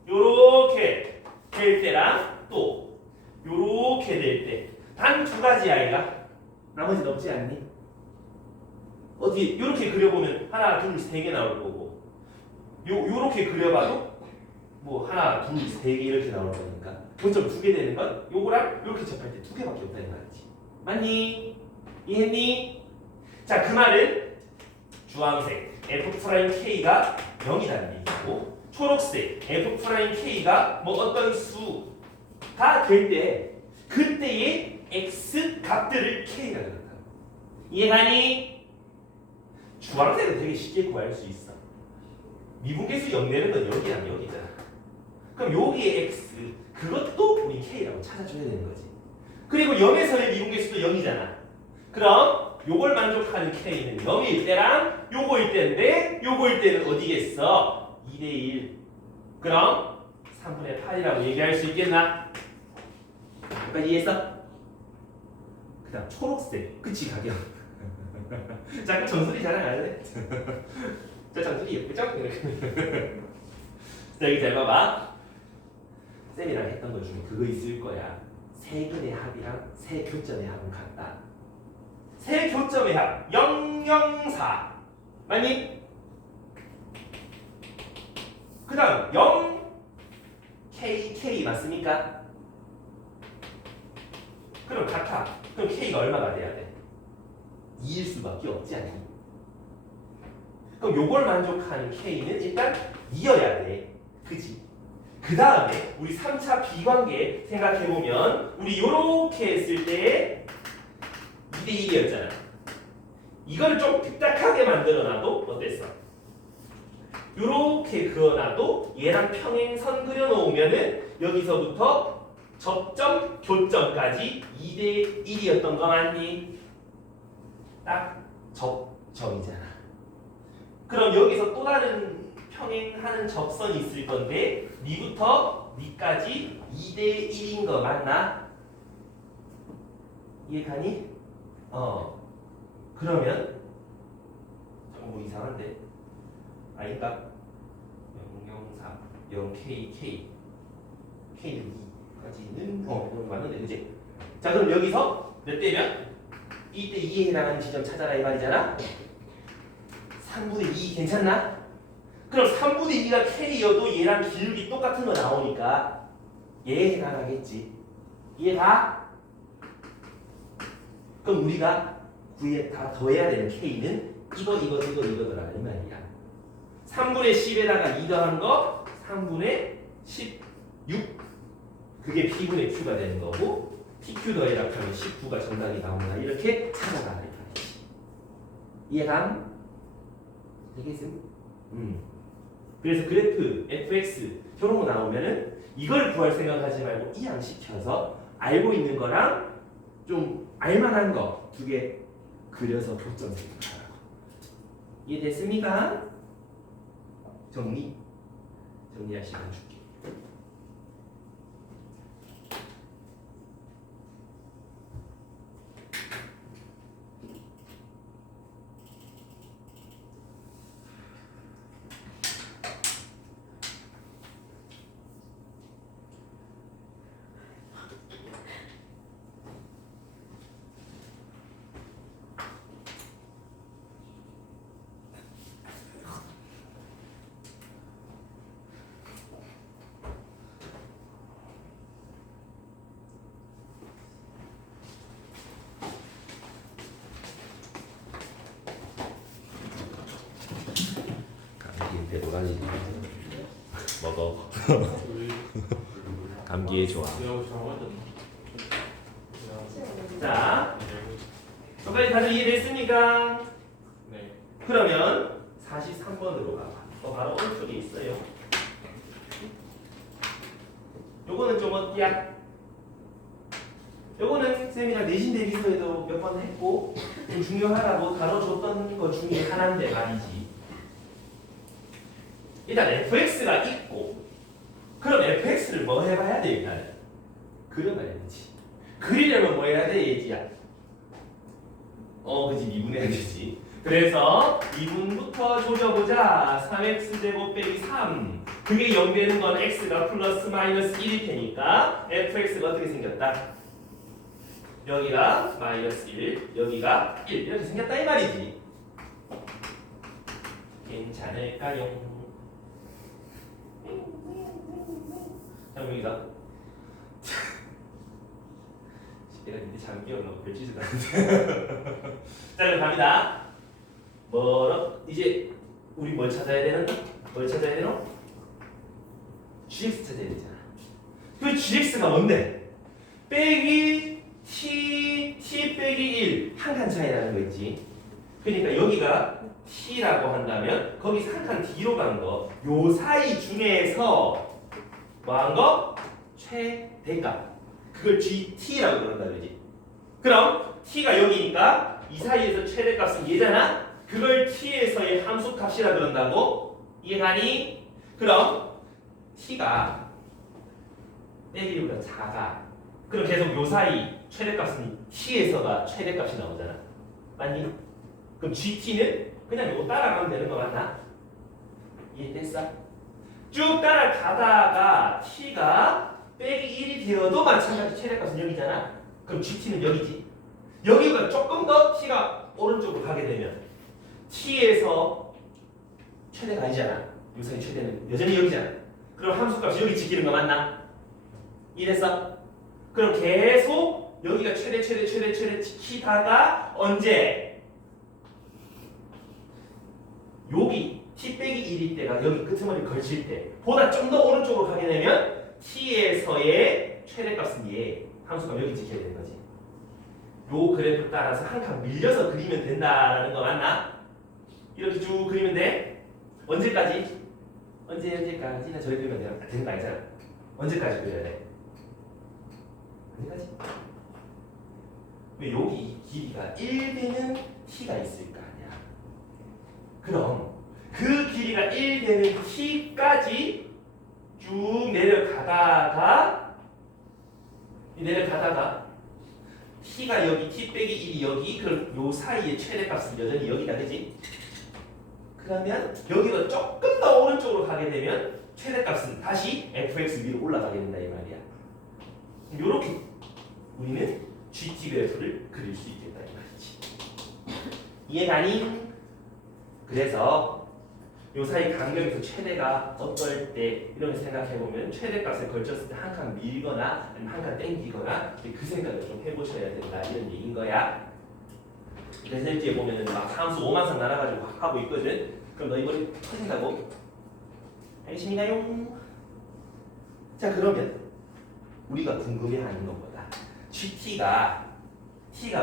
요렇게 될 때랑 또 요렇게 될 때. 단 두 가지 아이가 나머지는 없지 않니? 어디 요렇게 그려보면 하나, 둘, 세 개 나올 거고 요렇게 그려봐도 뭐 하나, 둘, 세 개 이렇게 나올 거니까 교점 두 개 되는 건 요거랑 요렇게 접할 때 두 개밖에 없다는 말이지. 맞니? 이해했니? 자, 그 말은 주황색 f'k가 0이라는 얘기고 초록색 f'k가 뭐 어떤 수가 될 때 그때의 x 값들을 k라고 한다. 이해가니? 주황색은 되게 쉽게 구할 수 있어. 미분계수 0 되는 건 여기랑 여기잖아. 그럼 여기에 x 그것도 우리 k라고 찾아줘야 되는 거지. 그리고 0에서의 미분계수도 0이잖아. 그럼 요걸 만족하는 k는 0일 때랑 요거일 때인데 요거일 때는 어디겠어? 2대1. 그럼 3분의 8이라고 얘기할 수 있겠나? 여기까지 이해했어? 그 다음 초록색. 그치 가격. 잠깐 전술이 자랑할래? 저 전술이 예쁘죠? 자 여기 잘 봐봐. 쌤이랑 했던 것 중에 그거 있을 거야. 세 근의 합이랑 세 교점의 합은 같다. 세 교점의 합 004 맞니? 그 다음 0 KK 맞습니까? 그럼 같아. 그럼 K가 얼마가 돼야 돼? 2일 수밖에 없지 않니? 그럼 요걸 만족하는 K는 일단 2여야 돼. 그지? 그 다음에 우리 3차 비관계 생각해보면 우리 요렇게 했을 때 2대1이었잖아. 이걸 좀 삐딱하게 만들어놔도 어땠어? 요렇게 그어놔도 얘랑 평행선 그려놓으면은 여기서부터 접점, 교점까지 2대1이었던 거 맞니? 딱 접점이잖아. 그럼 여기서 또 다른 평행하는 접선이 있을 건데 니부터 니까지 2대 1인 거 맞나? 이해가니? 그러면 조금 뭐 이상한데? 아닌가? 003 0KK K는 2까지는 이거 맞는데 그지? 자 그럼 여기서 몇 대면? 2대 2에 해당하는 지점 찾아라 이 말이잖아? 3분의 2 괜찮나? 그럼 3분의 2가 K여도 얘랑 기울기 똑같은 거 나오니까 얘에 해당하겠지. 이해가? 그럼 우리가 구에 다 더해야 되는 K는 이거더라 이 말이야. 3분의 10에다가 2 더한 거 3분의 16 그게 P분의 Q가 되는 거고 PQ 더해라 하면 19가 정답이 나온다. 이렇게 찾아가라 이 말이지. 이해가? 되겠음? 그래서 그래프 fx 저런 거 나오면은 이걸 구할 생각하지 말고 이항시켜서 알고 있는 거랑 좀 알만한 거 두 개 그려서 교점 생각하라고. 이해됐습니까? 정리할 시간 줄게. 배도라지 먹어. 감기에 좋아. 자, 저까지 다들 이해됐습니까? 네. 그러면 43번으로 가봐. 바로 오른쪽에 있어요. 요거는 좀 어때야? 요거는 쌤이랑 내신 대비서에도 몇 번 했고 좀 중요하다고 다뤄줬던 것 중에 하나인데 말이지. 일단 fx가 있고 그럼 fx를 뭐 해봐야 돼 일단? 그려봐야 되지. 그리려면 뭐 해야 돼 얘지야? 그지 미분해야 되지. 그래서 미분부터 조져보자. 3x제곱 빼기 3 그게 0 되는 건 x가 플러스 마이너스 1일 테니까 fx가 어떻게 생겼다? 여기가 마이너스 1 여기가 1 이렇게 생겼다 이 말이지. 괜찮을까요? 자 여기다 내가 근데 잠기었나 별짓을 하는데 자 그럼 갑니다. 이제 우리 뭘 찾아야 되는? 뭘 찾아야 되노? gx 찾아야 되잖아. 그 gx가 뭔데? 빼기 t 빼기 1 한 칸 차이라는 거 있지. 그러니까 여기가 t라고 한다면 거기서 한 칸 뒤로 간 거 요 사이 중에서 뭐 한 거? 최대값 그걸 GT라고 그런다 그러지. 그럼 T가 여기니까 이 사이에서 최대값은 얘잖아. 그걸 T에서의 함수값이라 그런다고. 이해가니? 그럼 T가 빼기보다 작아. 그럼 계속 요 사이 최대값은 T에서가 최대값이 나오잖아. 맞니? 그럼 GT는 그냥 요거 따라가면 되는 거 맞나? 이해됐어? 쭉 따라가다가 T가 빼기 1이 되어도 마찬가지 최대값은 여기잖아. 그럼 GT는 여기지. 여기가 조금 더 T가 오른쪽으로 가게 되면 T에서 최대가 아니잖아. 요 사이 최대는 여전히 여기잖아. 그럼 함수값이 여기 지키는 거 맞나? 이랬어? 그럼 계속 여기가 최대 지키다가 언제? 여기 t 빼기 1일 때가 여기 끄트머리 걸칠 때 보다 좀 더 오른쪽으로 가게 되면 t에서의 최대값은 얘 함수값 여기 지켜야 되는 거지. 요 그래프 따라서 한 칸 밀려서 그리면 된다라는 거 맞나? 이렇게 쭉 그리면 돼? 언제까지? 언제까지나 저리 그리면 되는 거 아니잖아. 언제까지 그려야 돼? 언제까지? 왜 여기 길이가 1되는 t가 있을 거 아니야. 그럼 그 길이가 gt가 1 되는 t까지 쭉 내려가다가 t가 여기 t 빼기 1이 여기 그럼 요 사이의 최대값은 여전히 여기다 그지? 그러면 여기가 조금 더 오른쪽으로 가게 되면 최대값은 다시 fx 위로 올라가게 된다 이 말이야. 요렇게 우리는 gt 그래프를 그릴 수 있겠다 이 말이지. 이해가니? 그래서 요 사이 간격에서 최대가 어떨 때 이런 거 생각해 보면 최대값에 걸쳤을 때 한 칸 밀거나 아니면 한 칸 땡기거나 그 생각을 좀 해보셔야 된다 이런 얘기인 거야. 그래서 뒤에 보면은 막 함수 5만상 날아가지고 하고 있거든. 그럼 너 이번에 터진다고? 알겠습니까요? 자 그러면 우리가 궁금해하는 것보다 t가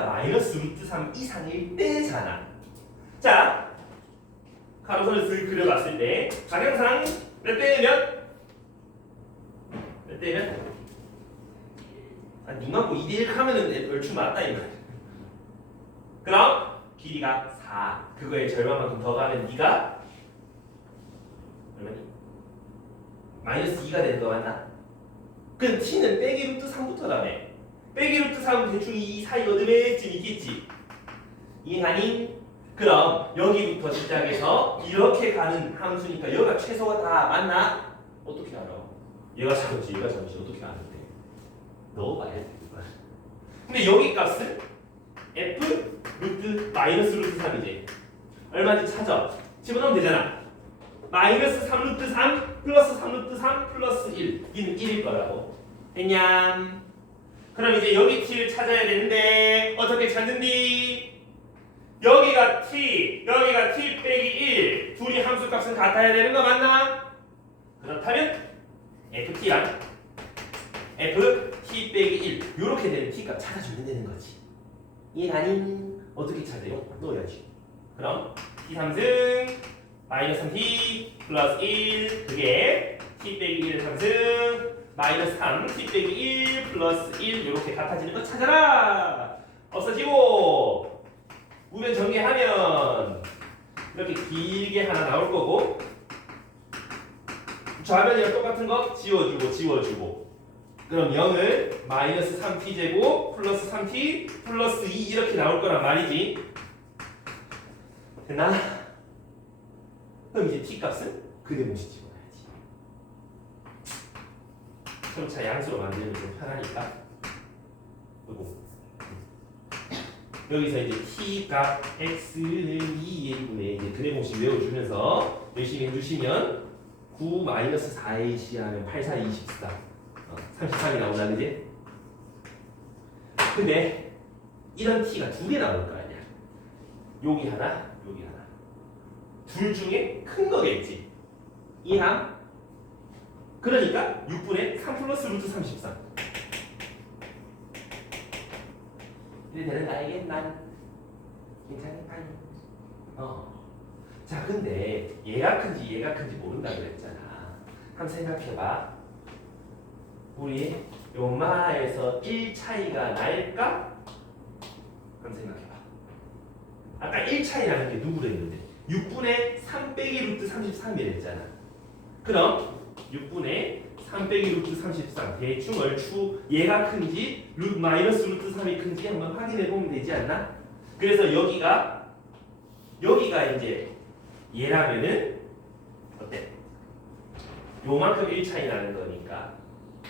마이너스 루트 3 이상일 때잖아. 자 가로선을 쓱 그려봤을 때 가량상 몇 대 몇? 몇 대 몇? 아 니만 뭐 2대1 하면은 얼추 맞다 이거. 그럼 길이가 4 그거의 절반만큼 더 가면 네가 얼마니? 마이너스 2가 되는 거 맞나? 그럼 t는 빼기 루트 3부터라며. 빼기 루트 3은 대충 이 사이 어디쯤 있겠지? 이해가니? 그럼 여기부터 시작해서 이렇게 가는 함수니까 여기가 최소가 다 맞나? 어떻게 알아? 얘가 잠시 어떻게 아는데? 넣어봐야 돼. 근데 여기 값은 f 루트 마이너스 루트 3이지. 얼마인지 찾아. 집어넣으면 되잖아. 마이너스 3 루트 3 플러스 3 루트 3 플러스 1 이는 1일 거라고. 됐냐? 그럼 이제 여기 t를 찾아야 되는데 어떻게 찾는디? 여기가 t 빼기 1 둘이 함수값은 같아야 되는 거 맞나? 그렇다면 ft랑 ft 빼기 1 이렇게 되는 t값 찾아주면 되는 거지. 이해가니? 어떻게 찾아요? 넣어야지. 그럼 t 3승 마이너스 3t 플러스 1 그게 t 빼기 1 3승 마이너스 3 t 빼기 1 플러스 1 이렇게 같아지는 거 찾아라. 없어지고 우변 전개하면 이렇게 길게 하나 나올 거고 좌변이랑 똑같은 거 지워주고 그럼 0을 마이너스 3t 제곱 플러스 3t 플러스 2 이렇게 나올 거란 말이지. 됐나? 그럼 이제 t 값은 그대공식 집어넣어야지. 점차 양수로 만들면 좀 편하니까. 그리고 여기서 이제 t 값 x는 2a분의 이제 그대공식 외워주면서 열심히 해주시면 9 마이너스 4ac 하면 8, 4, 24 33이 나온다 그지? 근데 이런 t가 두 개 나올 거 아니야. 여기 하나 둘 중에 큰 거겠지. 이항 그러니까 6분의 3 플러스 루트 33 이래 되는 거 알겠나? 괜찮을까요? 자 근데 얘가 큰지 모른다 그랬잖아. 한번 생각해봐. 우리 요마에서 1 차이가 날까? 한번 생각해봐. 아까 1 차이라는 게 누구로 했는데 6분의 3 빼기 루트 33이랬잖아. 그럼 6분의 3 빼기 루트 33 대충 얼추 얘가 큰지 마이너스 루트 3이 큰지 한번 확인해 보면 되지 않나? 그래서 여기가 이제 얘라면은 어때? 요만큼 1 차이 나는 거니까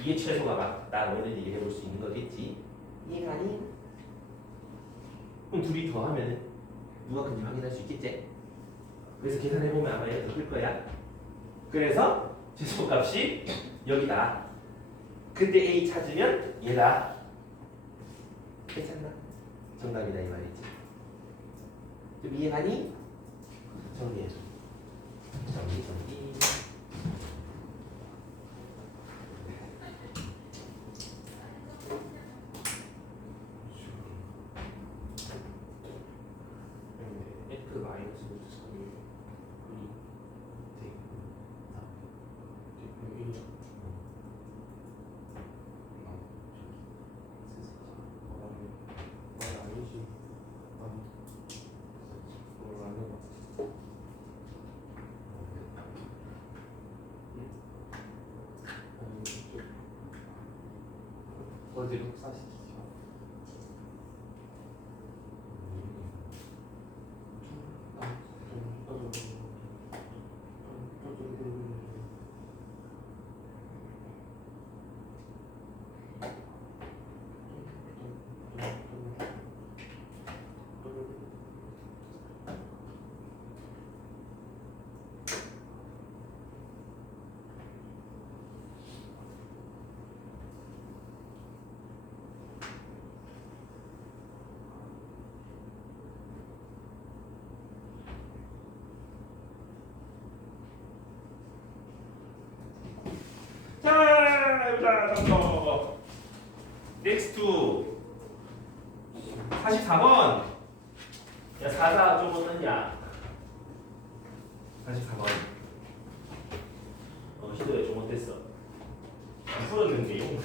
이게 최소가 맞다 뭐 이런 얘기를 해볼 수 있는 거겠지. 이해가니? 그럼 둘이 더하면은 누가 큰지 확인할 수 있겠지? 그래서 계산해보면 아마 얘가 더 클 거야. 그래서 최소값이 여기다. 근데 A 찾으면 얘다. 괜찮나? 정답이다 이 말이지. 좀 이해가니? 정리해줘. 정리. F 마이너스 루트 3이 그대로 흡사시키죠. 자, 해보자. 잠깐. next 44번. 야, 44 좀 어떻냐? 44번. 시도에 좀 어땠어? 안 풀었는데요.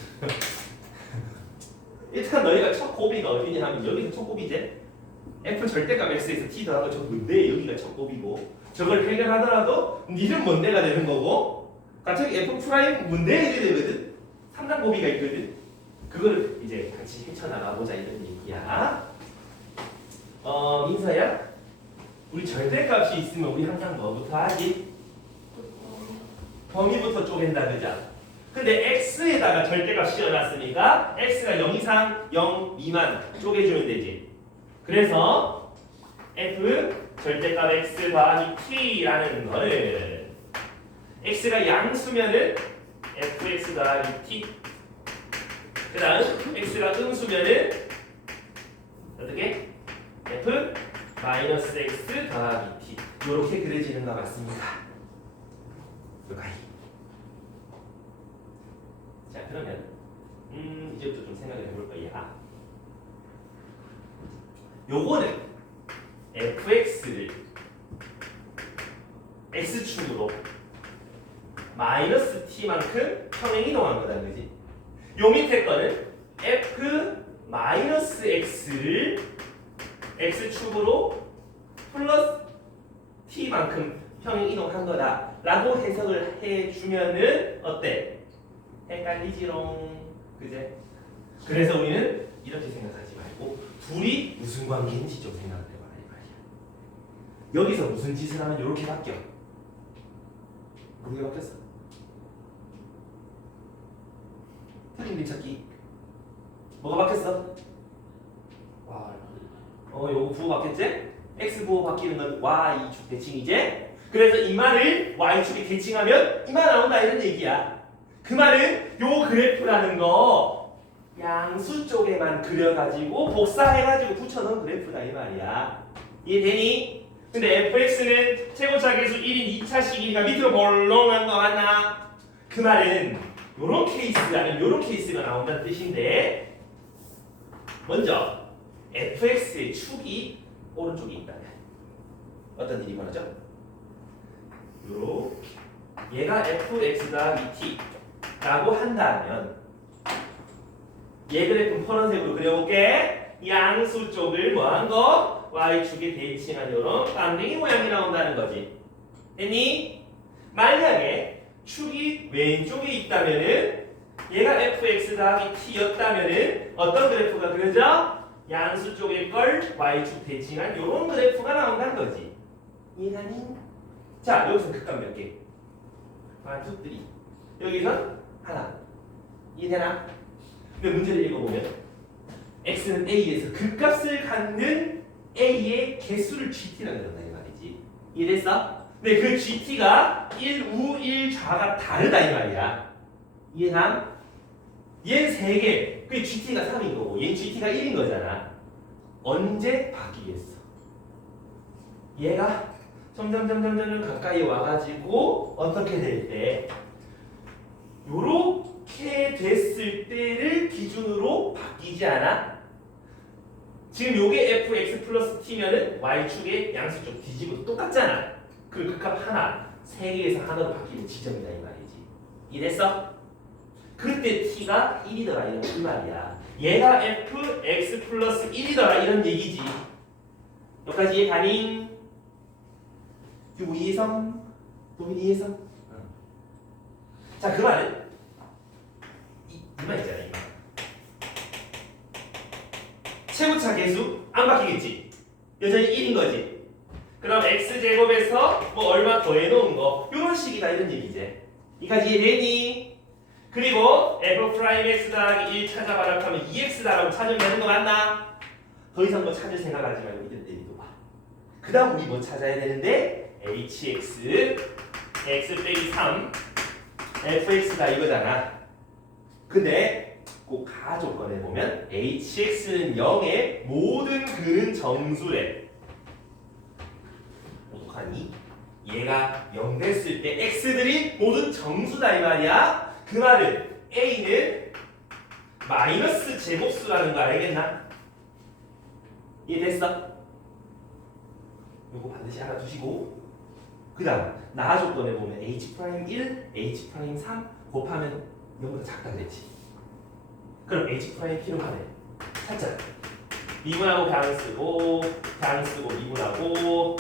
일단 너희가 첫 고비가 어디냐 하면 여기서 첫 고비지. f 절대값 x에서 t 더하고 저 뭔데 여기가 첫 고비고 저걸 해결하더라도 니는 뭔데가 되는 거고 갑자기 f 프라임 뭔데 이래 되거든. 3단 고비가 있거든. 그거를 이제 같이 헤쳐나가보자 이런 얘기야. 민서야, 우리 절대값이 있으면 우리 항상 뭐부터 하지? 범위부터 쪼갠다 그자. 근데 x에다가 절대값 씌워놨으니까 x가 0 이상 0 미만 쪼개주면 되지. 그래서 f 절대값 x 더하기 t라는 거를 x가 양수면은 fx 더하기 t, 그 다음 x가 음수면은 어떻게? f 마이너스 x 더하기 t 이렇게 그려지는 거 맞습니다. 여기까지. 자, 그러면 이제부터 좀 생각을 해볼 거야. 요거는 fx를 x축으로 마이너스 t만큼 평행 이동한 거다, 그지? 요 밑에 거는 f 마이너스 x를 x축으로 플러스 t만큼 평행 이동한 거다라고 해석을 해주면은 어때? 헷갈리지롱, 그제? 그래서 우리는 이렇게 생각하지 말고 둘이 무슨 관계인지 좀 생각을 해봐라 이 말이야. 여기서 무슨 짓을 하면 이렇게 바뀌어? 어떻게 바뀌었어? 틀린 길 찾기. 뭐가 바뀌었어? 와, 요거 부호 바뀌었지? x 부호 바뀌는 건 y축 대칭이지? 그래서 이 말을 y축에 대칭하면 이만 나온다 이런 얘기야. 그 말은 요 그래프라는 거 양수 쪽에만 그려가지고 복사해가지고 붙여놓은 그래프다 이 말이야. 이해되니? 근데 fx는 최고차 계수 1인 2차식이니까 밑으로 볼렁한 거 맞나? 그 말은 요런 케이스라는 요런 케이스가 나온다는 뜻인데, 먼저 fx의 축이 오른쪽에 있다면 어떤 일이 벌어져? 요렇게 얘가 fx 더하기 t 라고 한다면 얘 그래프 파란색으로 그려볼게. 양수 쪽을 뭐한 거? y축에 대칭한 요런 깜댕이 모양이 나온다는 거지. 됐니? 만약에 축이 왼쪽에 있다면은 얘가 fx 더하기 t였다면은 어떤 그래프가 그려져? 양수 쪽일 걸 y축 대칭한 요런 그래프가 나온다는 거지. 이해가니? 자, 여기서 극값 몇 개? 1, 2, 3. 여기선 하나. 이해되나? 근데 문제를 읽어보면 x는 a에서 극값을 갖는 a의 개수를 gt라고 그런다 이 말이지. 이해됐어? 근데 그 gt가 1 우 1 좌가 다르다 이 말이야. 이해감? 얘는 3개. 그게 gt가 3인 거고 얘는 gt가 1인 거잖아. 언제 바뀌겠어? 얘가 점점 가까이 와가지고 어떻게 될 때? 요렇게 됐을 때를 기준으로 바뀌지 않아? 지금 요게 fx 플러스 t면은 y축의 양수쪽 뒤집어도 똑같잖아. 그 극값 하나, 3개에서 하나로 바뀌는 지점이다 이 말이지. 이해됐어? 그때 t가 1이더라 이런 이 말이야. 얘가 fx 플러스 1이더라 이런 얘기지. 여기까지 이해 가능? 요 이해성? 도민 이해성? 자, 그 말은 이 말 있잖아 이 말. 최고차 계수 안 바뀌겠지. 여전히 1인 거지. 그럼 x제곱에서 뭐 얼마 더해놓은 거 이런 식이다 이런 얘기지. 이까지 이해되니? 그리고 f'(x) 더하기 1 찾아봐라 하면 2x다라고 찾으면 되는 거 맞나? 더 이상 뭐 찾을 생각하지 말고 이때 내리도 봐. 그 다음 우리 뭐 찾아야 되는데 hx x 빼기 3 fx다 이거잖아. 근데 꼭 가조건에 보면 hx는 0의 모든 근은 정수래. 어떡하니? 얘가 0 됐을 때 x들이 모두 정수다 이 말이야. 그 말은 a는 마이너스 제곱수라는 거 알겠나? 이해됐어? 이거 반드시 알아두시고 그 다음 나아 조건에 보면 h'1, h'3 곱하면 0보다 작다 그랬지. 그럼 h' 필요하네. 살짝 미분하고 그냥 쓰고 미분하고.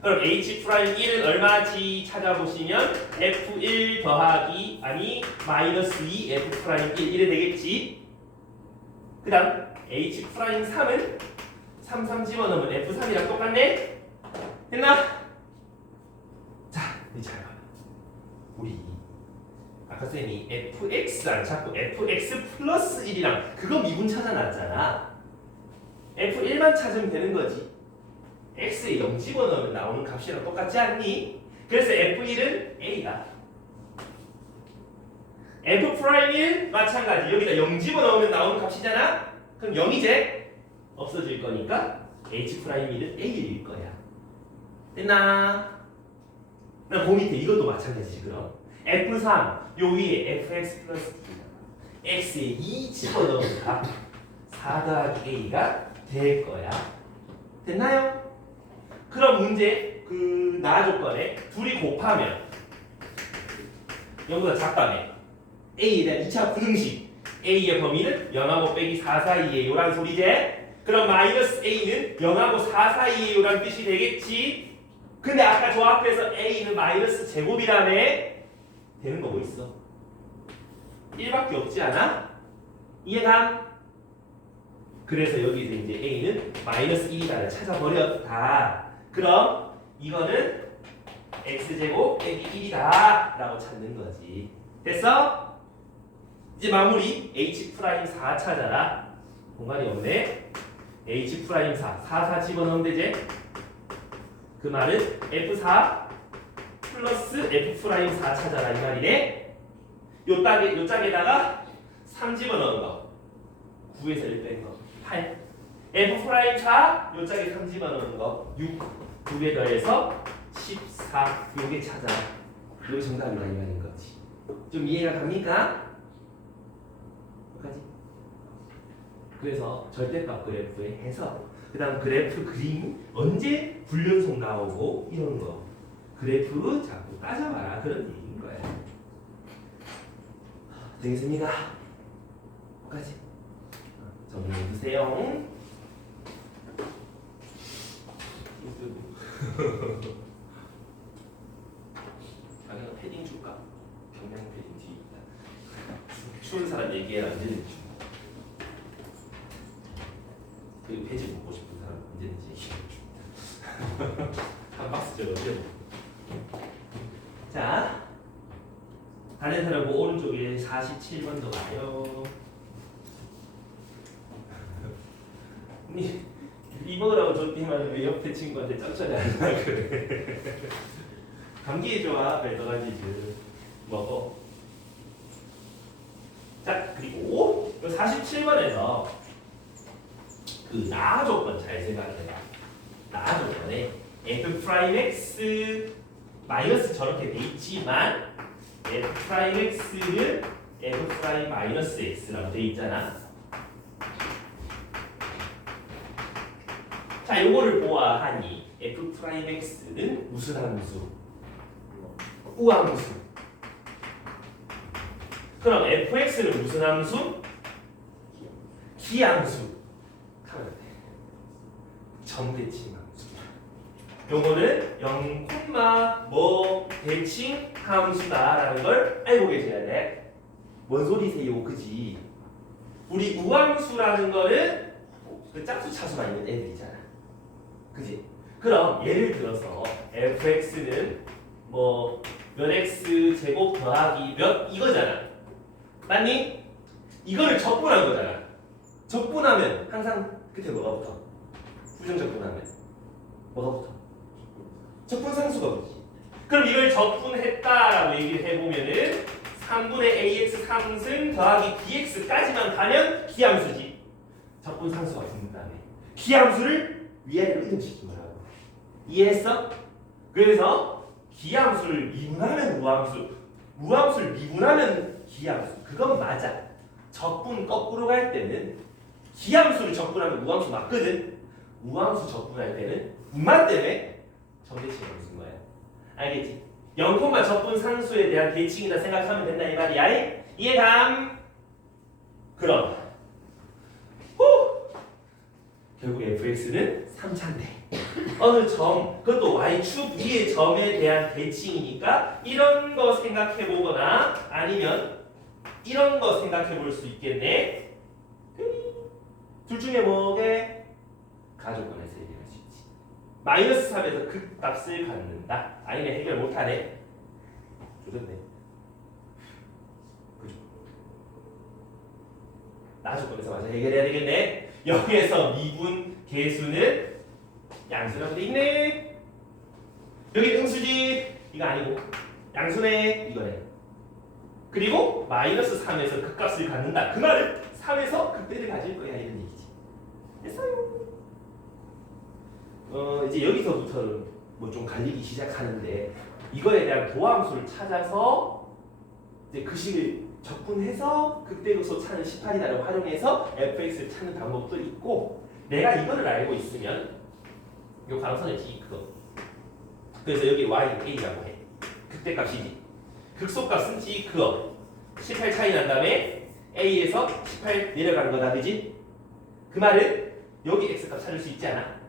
그럼 h'1은 얼마지 찾아보시면 f1 더하기 아니 마이너스 2 f'1 이래 되겠지. 그 다음 h'3은 3 집어넣으면 f3이랑 똑같네. 됐나? 자 이제 잘 봐. 우리 아까 쌤이 fx랑 자꾸 fx 플러스 1이랑 그거 미분 찾아놨잖아. f1만 찾으면 되는 거지. x에 0 집어넣으면 나오는 값이랑 똑같지 않니? 그래서 f1은 a다. f'1 마찬가지. 여기다 0 집어넣으면 나오는 값이잖아. 그럼 0이 이제 없어질 거니까 h'1은 a일 거야. 됐나? 그 밑에 이것도 마찬가지지. 그럼 f3 요 위에 fx 플러스 x에 2 집어넣으면 값 4 더하기 a가 될 거야. 됐나요? 그럼 문제 그 나아 조건에 둘이 곱하면 0보다 작다며 a에 대한 2차 부등식 a의 범위는 0하고 빼기 4 사이에 요란 소리지. 그럼 마이너스 a는 0하고 4 사이에 요란 뜻이 되겠지. 근데 아까 저 앞에서 a는 마이너스 제곱이라며 되는 거 뭐 있어? 1밖에 없지 않아? 이해감? 그래서 여기서 이제 a는 마이너스 1이다를 찾아버렸다. 그럼 이거는 x제곱 빼기 1이다 라고 찾는 거지. 됐어? 이제 마무리. h'4 찾아라. 공간이 없네. h'4 4 집어넣으면 되지. 그 말은 f4 플러스 f'4 찾아라 이 말이네. 요 짝에다가 3 집어넣은 거 9에서 1 뺀 거 8 f'4 요 짝에 3 집어넣은 거 6 두 개 더해서 14 요게 찾아라. 요게 정답이다 이 말인 거지. 좀 이해가 갑니까? 여기까지. 그래서 절대값 그래프의 해석, 그 다음 그래프 그림, 언제 불연속 나오고 이런 거 그래프 자꾸 따져봐라 그런 얘기인 거야. 되겠습니까? 여기까지 정리해주세요. 자기가 패딩 줄까? 경량 패딩 뒤에 있다. 추운 사람 얘기해라. 언제든지. 그리고 패지 먹고 싶은 사람 언제든지 얘기해줍니다. 한 박스 적어줘. 자, 다른 사람 뭐 오른쪽에 47번도 가요. 이번이라고 줬더니만 왜 옆에 친구한테 ጨ쩌냐 그래. 감기에 좋아. 벨더가지즈 먹어. 자, 그리고 47번에서 그 나아 조건 잘 생각해봐. 나아 조건에 f'(x) 마이너스 저렇게 돼 있지만 f'(x는 f'-x라고 돼 있잖아. 자, 요거를 보아하니 f'(x는 무슨 함수? 우함수. 그럼 fx는 무슨 함수? 기함수. 하면 돼. 점대칭 함수. 요거는 0, 뭐 대칭 함수다라는 걸 알고 계셔야 돼. 뭔 소리세요, 그지? 우리 우함수라는 거는 그 짝수 차수가 있는 애들이잖아. 그지? 그럼 예를 들어서 fx는 뭐 몇 x 제곱 더하기 몇 이거잖아. 맞니? 이거를 적분한 거잖아. 적분하면 항상 끝에 뭐가 붙어? 부정적분하면 뭐가 붙어? 적분상수가 붙지. 그럼 이걸 적분했다라고 얘기를 해보면은 3분의 ax 3승 더하기 bx까지만 가면 기함수지. 적분상수가 붙는 다음에 기함수를 위아래로 이동시킨 거라고. 이해했어? 그래서 기함수를 미분하면 무함수, 무함수를 미분하면 기함수. 그건 맞아. 적분 거꾸로 갈 때는 기함수를 적분하면 무함수 맞거든. 무함수 적분할 때는 분말 때문에 정대칭을 무슨 거야? 알겠지? 0, 적분 상수에 대한 대칭이다 생각하면 된다 이 말이야. 이해감? 그럼 결국 fx는 3차인데 어느 점, 그것도 y축 위의 점에 대한 대칭이니까 이런 거 생각해 보거나 아니면 이런 거 생각해 볼 수 있겠네. 둘 중에 뭐게? 가족권에서 얘기할 수 있지. 마이너스 3에서 극값을 갖는다. 아니면 해결 못하네. 조졌네. 그죠? 나조건에서 맞아 해결해야 되겠네. 여기에서 미분 계수는 양수라고 돼 있네. 여기 응수지. 이거 아니고 양수네. 이거네. 그리고 마이너스 3에서 극값을 갖는다. 그 말은 3에서 극대를 가질 거야 이런 얘기지. 됐어요. 이제 여기서부터는 뭐 좀 갈리기 시작하는데 이거에 대한 도함수를 찾아서 이제 그 식을 적분해서 극대극소 찾는 18이다를 활용해서 fx를 찾는 방법도 있고 내가 이거를 알고 있으면 요 가로선의 g 그거 그래서 여기 y a라고 해. 극대값이지. 극소값은 g 그거 18 차이 난 다음에 a에서 18 내려가는 거다 그지? 그 말은 여기 x값 찾을 수 있지 않아?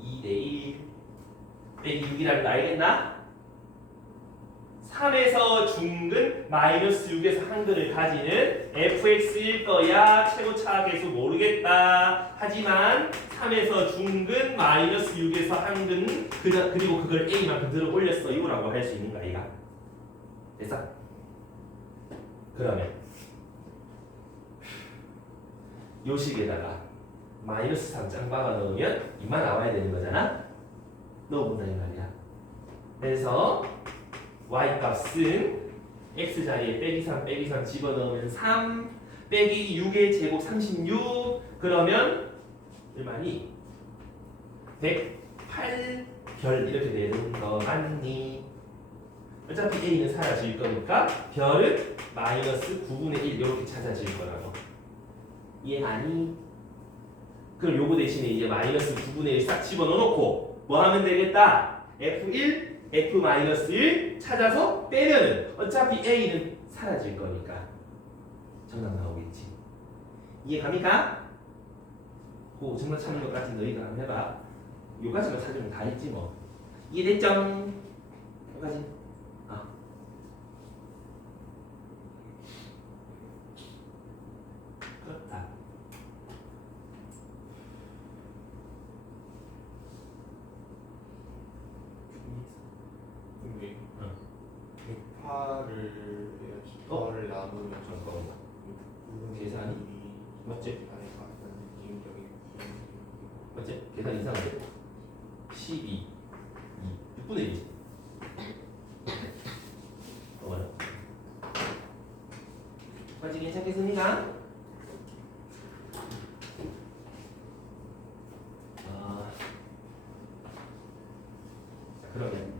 2대 1 빼기 6이라는 거 알겠나? 3에서 중근 마이너스 6에서 한근을 가지는 fx일 거야. 최고차 계수 모르겠다. 하지만 3에서 중근 마이너스 6에서 한근 그리고 그걸 a만큼 들어 올렸어요 라고 할 수 있는 거 아이가? 됐어? 그러면 요 식에다가 마이너스 3 짱박아 넣으면 이만 나와야 되는 거잖아? 넣어본다 이 말이야. 그래서 y 값은 x 자리에 빼기 3 집어넣으면 3 빼기 6의 제곱 36 그러면 얼마니? 108별 이렇게 되는 거 맞니? 어차피 a는 사라질 거니까 별은 마이너스 9분의 1 이렇게 찾아질 거라고. 이해하니? 그럼 요거 대신에 이제 마이너스 9분의 1 싹 집어넣어놓고 뭐 하면 되겠다? f1 f-1 찾아서 빼면은 어차피 a는 사라질 거니까 정답 나오겠지. 이해갑니까? 그 정답 찾는 것까지 너희가 한번 해봐. 요까지만 찾으면 다 했지 뭐. 이해됐죠? 요까지. 그렇다. 근데 108을 해야지. 8을 나누면 잠깐만. 계산이? 맞지? 맞지? 계산 이상한데? 12 6분의 1이지. 어머나. 까지 괜찮겠습니까? 그러면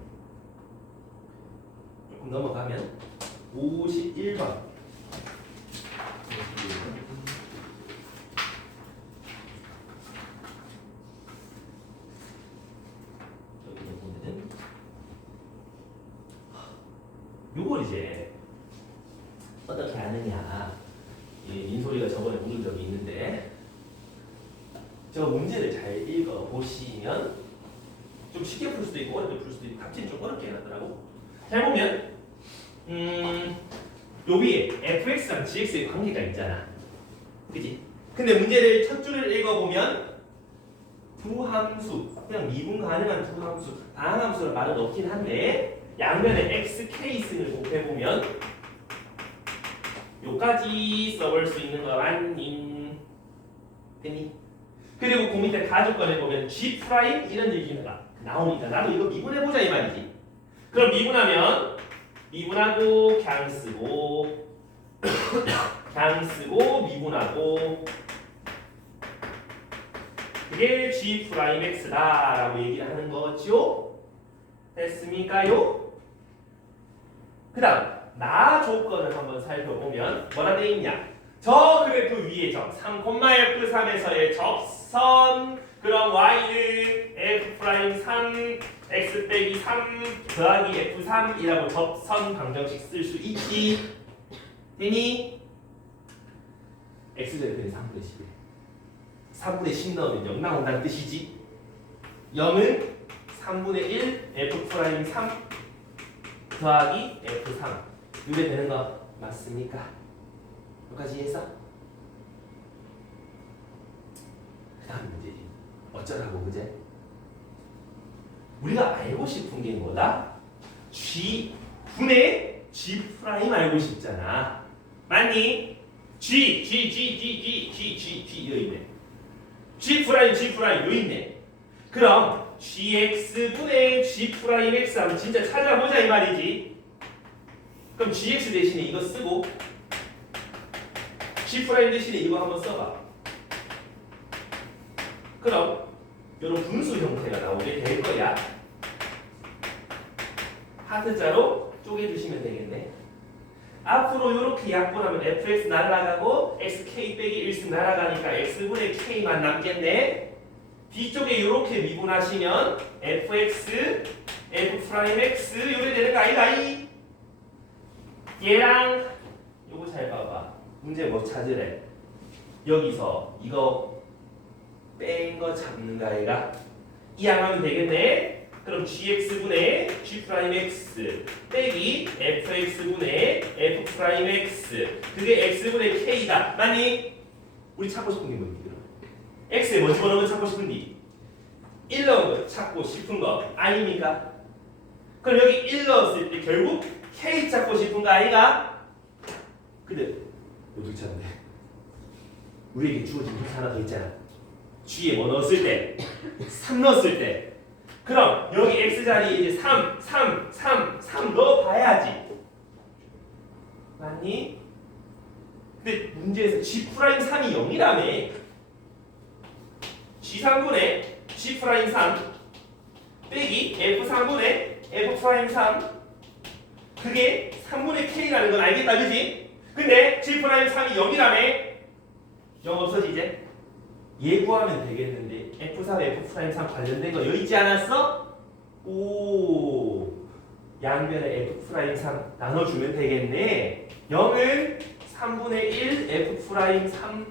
조금 넘어가면 51번. 여기 보면은 요걸 이제 어떻게 하느냐. 민소리가 저번에 묻은 적이 있는데 저 문제를 잘 읽어 보시면 좀 쉽게 풀 수도 있고 어렵게 풀 수도 있고 갑자기 좀 어렵게 해놨더라고. 잘 보면 요 위에 fx랑 gx의 관계가 있잖아. 그지? 근데 문제를 첫 줄을 읽어보면 두 함수, 그냥 미분 가능한 두 함수, 다항함수를 말은 없긴 한데 양면에 xk승을 곱해보면 요까지 써볼 수 있는 거 맞니? 됐니? 그리고 그 밑에 가족권에 보면 g 프라임 이런 얘기가 나오니까 나도 이거 미분해보자 이 말이지. 그럼 미분하고 그냥 쓰고 그냥 쓰고 미분하고 그게 g 프라임 x다라고 얘기를 하는 거죠. 됐습니까요? 그 다음 나 조건을 한번 살펴보면 뭐라 돼 있냐? 저 그래프 위에 점 3,f3에서의 접선 그럼 y는 f'3 x 빼기 3 더하기 f3이라고 접선 방정식 쓸 수 있지. 되니? x절편이 3분의 10이래. 3분의 10 넣으면 0 나온다는 뜻이지. 0은 3분의 1 f'3 더하기 f3 이게 되는 거 맞습니까? 여기까지 이해했어? 그 다음 문제지. 어쩌라고 그제? 우리가 알고 싶은 게 뭐다? g 분의 g 프라임 알고 싶잖아. 맞니? g 여기 있네. g 프라임 여기 있네. 그럼 gx 분의 g 프라임 x 하면 진짜 찾아보자 이 말이지. 그럼 gx 대신에 이거 쓰고 g 프라임 대신에 이거 한번 써봐. 그럼 이런 분수 형태가 나오게 될 거야. 하트자로 쪼개주시면 되겠네. 앞으로 이렇게 약분하면 fx 날아가고 xk 빼기 1씩 날아가니까 x분의 k만 남겠네. 뒤쪽에 이렇게 미분하시면 fx, f'x 요래 되는 거 아이가 이? 얘랑 요거 잘 봐봐. 문제 뭐 찾으래? 여기서 이거 뺀 거 잡는 거 아이가? 이항하면 되겠네. 그럼 gx분의 g'x 빼기 fx분의 f'x 그게 x분의 k다. 맞니? 우리 찾고 싶은 게 뭔지 x에 뭐 집어넣은 거 찾고 싶은디? 1 넣은 거 찾고 싶은 거 아닙니까? 그럼 여기 1 넣었을 때 결국 k 찾고 싶은 거 아이가? 근데 어떻게 찾는데? 우리에게 주어진 힌트 하나 더 있잖아. g에 뭐 넣었을 때? 3 넣었을 때 그럼 여기 x 자리에 이제 3 넣어봐야지. 맞니? 근데 문제에서 g'3이 0이라며. g3분의 g'3 빼기 f3분의 f'3 그게 3분의 k라는 건 알겠다 그지? 근데 g'3이 0이라며. 0 없어지지? 얘 구하면 되겠는데 f3, f'3 관련된 거 여기 있지 않았어? 오 양변에 f'3 나눠주면 되겠네. 0은 3분의 1 f'3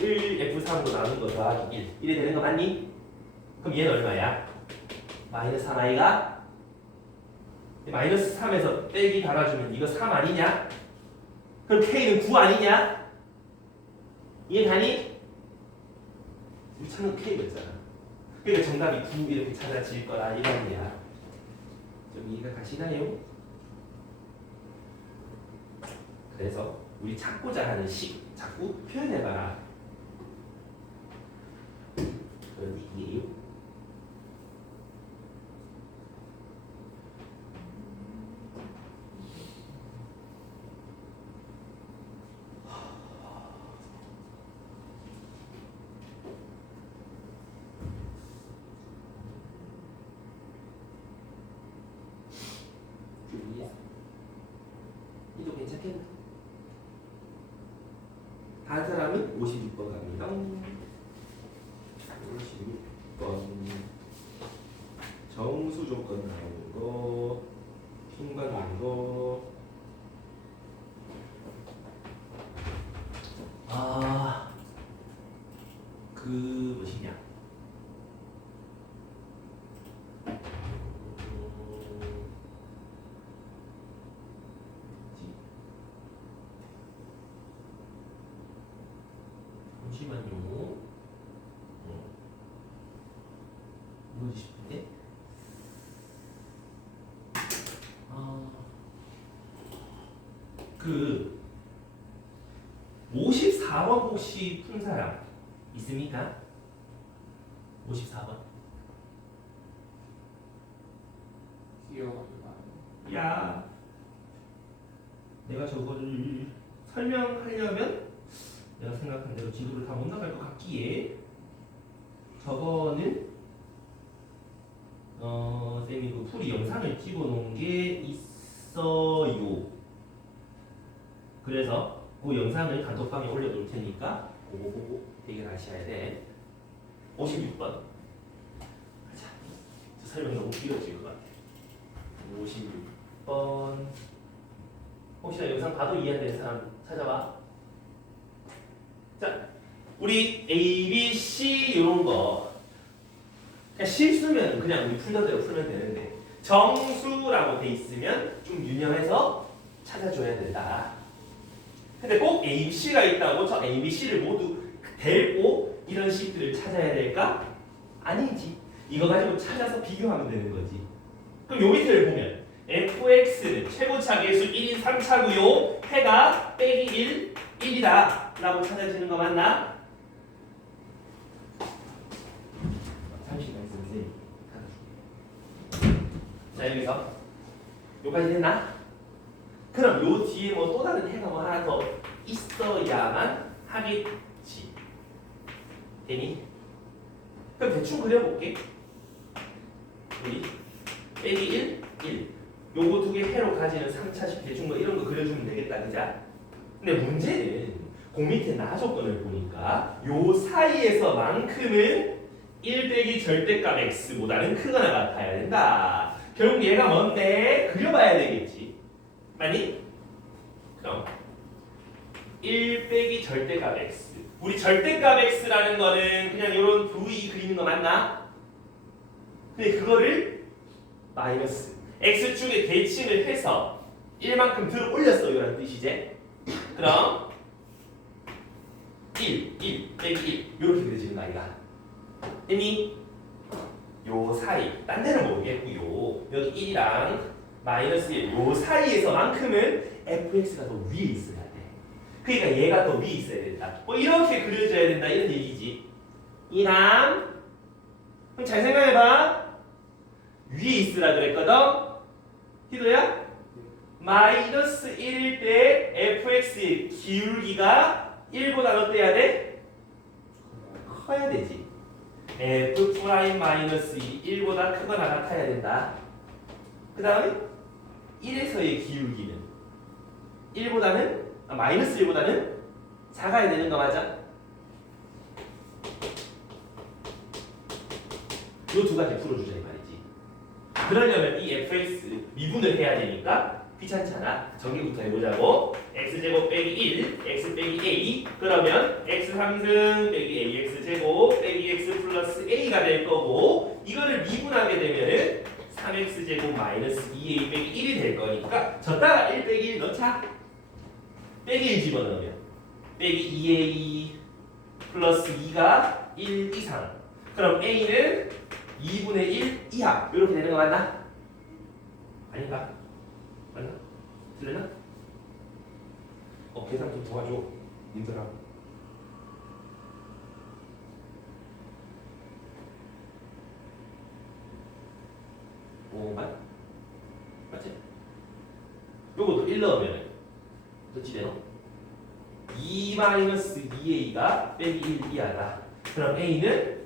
1 f3으로 나눈 거 더하기 1 이래 되는 거 맞니? 그럼 얘는 얼마야? 마이너스 3i가? 마이너스 3에서 빼기 달아주면 이거 3 아니냐? 그럼 k는 9 아니냐? 이해 가니? 우리 찾는 K였잖아. 그러니까 정답이 9 이렇게 찾아질 거라 이거야. 좀 이해가 가시나요? 그래서 우리 찾고자 하는 식 자꾸 표현해봐라. 그런 얘기예요. 이도 괜찮겠나? 다른 사람은 56번 갑니다. 56번 정수 조건 나오는 거, 핑반 나오는 거. 그 무엇이냐? 잠시만요. 이거지 싶은데. 그 54번 혹시 푼 사람 있습니까? 54번. 뛰어가지고 야, 내가 저거를 설명하려면 내가 생각한 대로 지도를 다 못 나갈 것 같기에 저거는 쌤이 그 풀이 영상을 찍어 놓은 게 있어요. 그래서 그 영상을 단톡방에 올려놓을 테니까 그거 보고 해결하셔야 돼. 56번. 자, 저 설명 너무 길어질 것 같아. 56번. 혹시나 영상 봐도 이해 안 되는 사람 찾아봐. 자, 우리 A, B, C 이런 거 그냥 실수면 그냥 우리 풀던 대로 풀면 되는데 정수라고 돼 있으면 좀 유념해서 찾아줘야 된다. 근데 꼭 A, B, C가 있다고 저 A, B, C를 모두 데리고 이런 식들을 찾아야 될까? 아니지. 이거 가지고 찾아서 비교하면 되는 거지. 그럼 요 밑에를 보면 fx는 최고차 계수 1인 3차고요. 해가 빼기 1, 1이다 라고 찾아지는 거 맞나? 잠시만 선생님. 자 여기서 요까지 됐나? 그럼 요 뒤에 뭐 또 다른 해가 뭐 하나 더 있어야만 하겠지. 되니? 그럼 대충 그려볼게. 우리 빼기 1, 1. 요거 두 개 해로 가지는 3차식 대충 뭐 이런 거 그려주면 되겠다, 그자? 근데 문제는 그 밑에 나 조건을 보니까 요 사이에서만큼은 1 빼기 절대값 x보다는 크거나 같아야 된다. 결국 얘가 뭔데? 그려봐야 되겠지. 맞니? 그럼 1 빼기 절대값 x. 우리 절대값 x라는 거는 그냥 요런 V 그리는 거 맞나? 근데 그거를 마이너스 x축에 대칭을 해서 1만큼 들어 올렸어요 라는 뜻이지. 그럼 1 빼기 1 이렇게 그려지는 거 아이가? 됐니? 요 사이 딴 데는 모르겠고요. 여기 1이랑 마이너스 1 요 사이에서만큼은 fx가 더 위에 있어야 돼. 그러니까 얘가 더 위에 있어야 된다. 뭐 이렇게 그려줘야 된다 이런 얘기지. 이남 그럼 잘 생각해봐. 위에 있으라 그랬거든. 희도야? 마이너스 1일 때 fx의 기울기가 1보다 어때야 돼? 커야 되지. f 프라임 마이너스 1보다 크거나 같아야 된다. 그 다음에 1에서의 기울기는 1보다는 마이너스 1보다는 작아야 되는 거 맞아? 요 두 가지 풀어주자 이 말이지. 그러려면 이 fx 미분을 해야 되니까 귀찮잖아. 전기부터 해보자고. x제곱 빼기 1, x 빼기 a. 그러면 x 3승 빼기 ax 제곱 빼기 x 플러스 a가 될 거고 이거를 미분하게 되면은 3x 제곱 마이너스 2a 빼기 1이 될 거니까 졌다가 1 빼기 1 넣자. 빼기 1 집어넣으면 빼기 2a 플러스 2가 1 이상. 그럼 a는 2분의 1 이하 이렇게 되는 거 맞나? 아닌가? 맞나? 틀렸나? 계산 좀 도와줘 님들아. 맞지? 요것도 1 넣으면 어찌 되노? 2 마이너스 2a가 빼기 1 이하다. 그럼 a는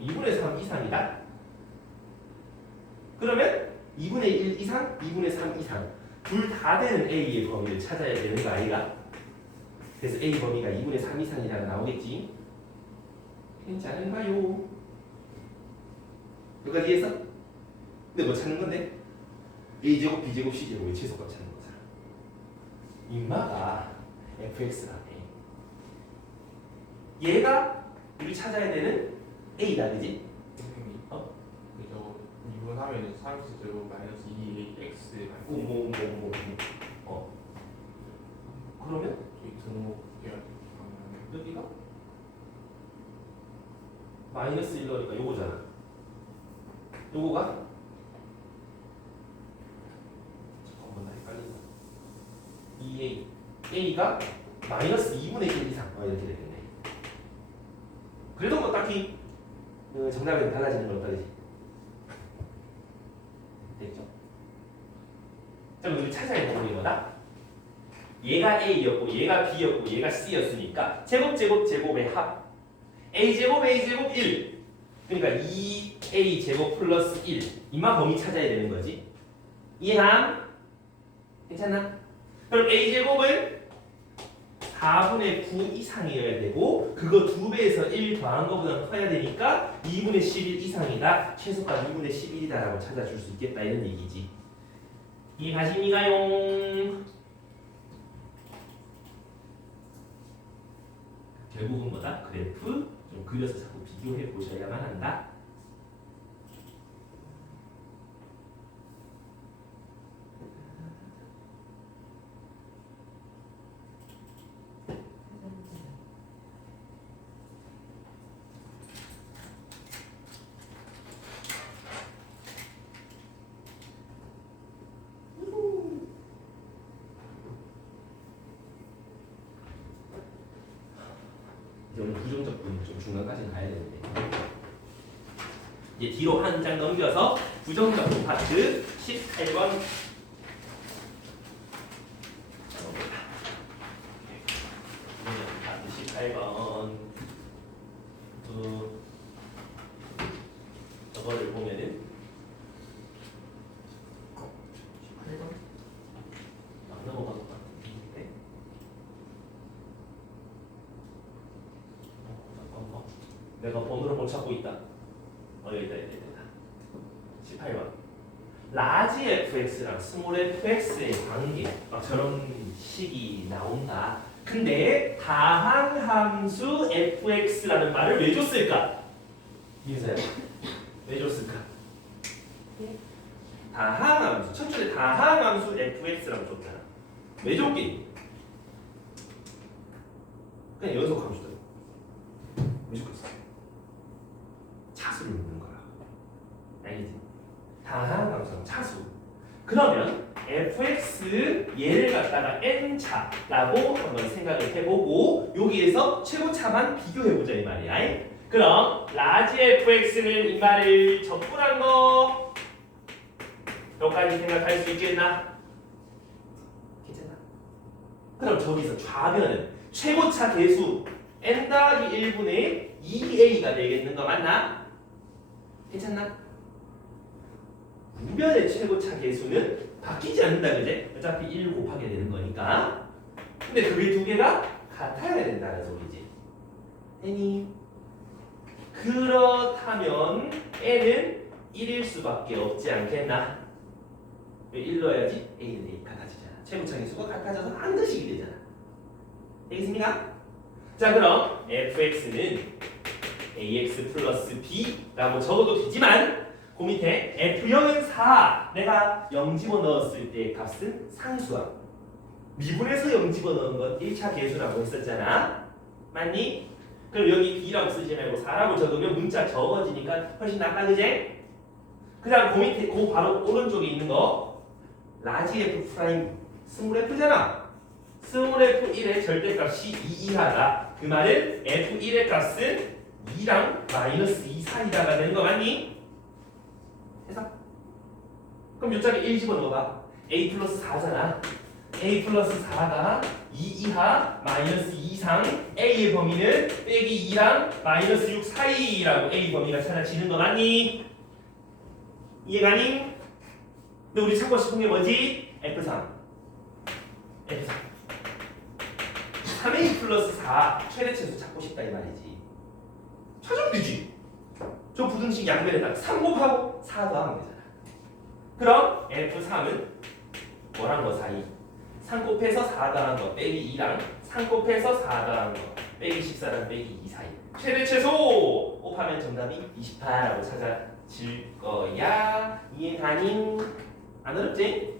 2분의 3 이상이다. 그러면 2분의 1 이상, 2분의 3 이상 둘 다 되는 a의 범위를 찾아야 되는 거 아이가? 그래서 a 범위가 2분의 3 이상이라고 나오겠지? 괜찮은가요? 여기까지 이해했어? 근데 뭐 찾는 건데? a제곱, b제곱, c제곱의 최소값 찾는 거잖아. 인마가 fx라네. 얘가 우리 찾아야 되는 a다, 그지? 선생님 저거 미분하면 3x 제곱 마이너스 2x 그러면 저기 등록해야 여기가 마이너스 1넣으니까 요거잖아. 요거가 잠깐만 나 헷갈린다. 2a a가 마이너스 2분의 1 이상 이렇게 되겠네. 그래도 뭐 딱히 정답이 달라지는 건 없다지. 됐죠? 자 그럼 우리 찾아야 되는 게 뭐다? 얘가 a였고 얘가 b였고 얘가 c였으니까 제곱의 합 a제곱 1 그러니까 2a제곱 플러스 1 이마 범위 찾아야 되는 거지. 이해함? 괜찮나? 그럼 a제곱은 4분의 9 이상이어야 되고 그거 2배에서 1 더한 거보다 커야 되니까 2분의 11 이상이다. 최소가 2분의 11이다라고 찾아줄 수 있겠다 이런 얘기지. 이해가십니까요? 결국은 뭐다? 그래프 좀 그려서 자꾸 비교해 보셔야만 한다. 이제 오늘 부정적 분 좀 중간까지 가야 되는데 이제 뒤로 한 장 넘겨서 부정적 분 파트 18번 파트 18번 저거를 보면은 18번 안 넘어가는 것 같은데 잠깐만 내가 번호를 못 찾고 있다. 여기다 18번 라지 fx랑 스몰 fx의 관계 막 저런 식이 나온다. 근데 다항함수 fx라는 말을 왜 줬을까? 민서야 왜 줬을까? 다항함수 첫 줄에 다항함수 fx라고 줬잖아. 왜 줬겠니? 그냥 연속함수다. 왜 줬겠어? 차수를 묻는 거야. 알겠지? 다항함수는 차수. 그러면 fx 얘를 갖다가 n차라고 한번 생각을 해보고 여기에서 최고차만 비교해보자 이 말이야. 그럼 라지 fx는 이 말을 적분한 거 여기까지 생각할 수 있겠나? 괜찮아? 그럼 저기서 좌변은 최고차 계수 n 더하기 1분의 2a가 되겠는 거 맞나? 괜찮나? 우변의 최고차 계수는 바뀌지 않는다 그제? 어차피 1 곱하게 되는 거니까. 근데 그게 두 개가 같아야 된다는 소리지. n이 그렇다면 n은 1일 수밖에 없지 않겠나? 왜 1 넣어야지? a는 a 같아지잖아. 최고차 계수가 같아져서 한글식이 되잖아. 되겠습니까? 자 그럼 fx는 ax 플러스 b라고 적어도 되지만 그 밑에 F0은 4 내가 0 집어넣었을 때의 값은 상수함. 미분에서 0 집어넣은 건 1차 계수라고 했었잖아. 맞니? 그럼 여기 B라고 쓰지 말고 4라고 적으면 문자 적어지니까 훨씬 낫다 그제? 그 다음 그 밑에 그 바로 오른쪽에 있는 거 라지 F 프라임 스몰 F잖아. 스몰 F1의 절대값이 2 이하다. 그 말은 F1의 값은 2랑 마이너스 2 사이다가 되는 거 맞니? 해서 그럼 요짝에 1 집어넣어봐. a 플러스 4잖아. a 플러스 4가 2 이하 마이너스 2 이상 a의 범위는 빼기 2랑 마이너스 6 사이라고 a 범위가 찾아지는 거 맞니? 이해가니? 근데 우리 찾고 싶은 게 뭐지? F3 F3 3a 플러스 4 최대치수 찾고 싶다 이 말이지. 찾으면 되지. 저 부등식 양변에다가 3 곱하고 4 더하면 되잖아. 그럼 F3은 뭐랑 뭐 사이? 3 곱해서 4 더한 거 빼기 2랑 3 곱해서 4 더한 거 빼기 14랑 빼기 2 사이. 최대 최소 곱하면 정답이 28라고 찾아질 거야. 이해가니? 안 어렵지?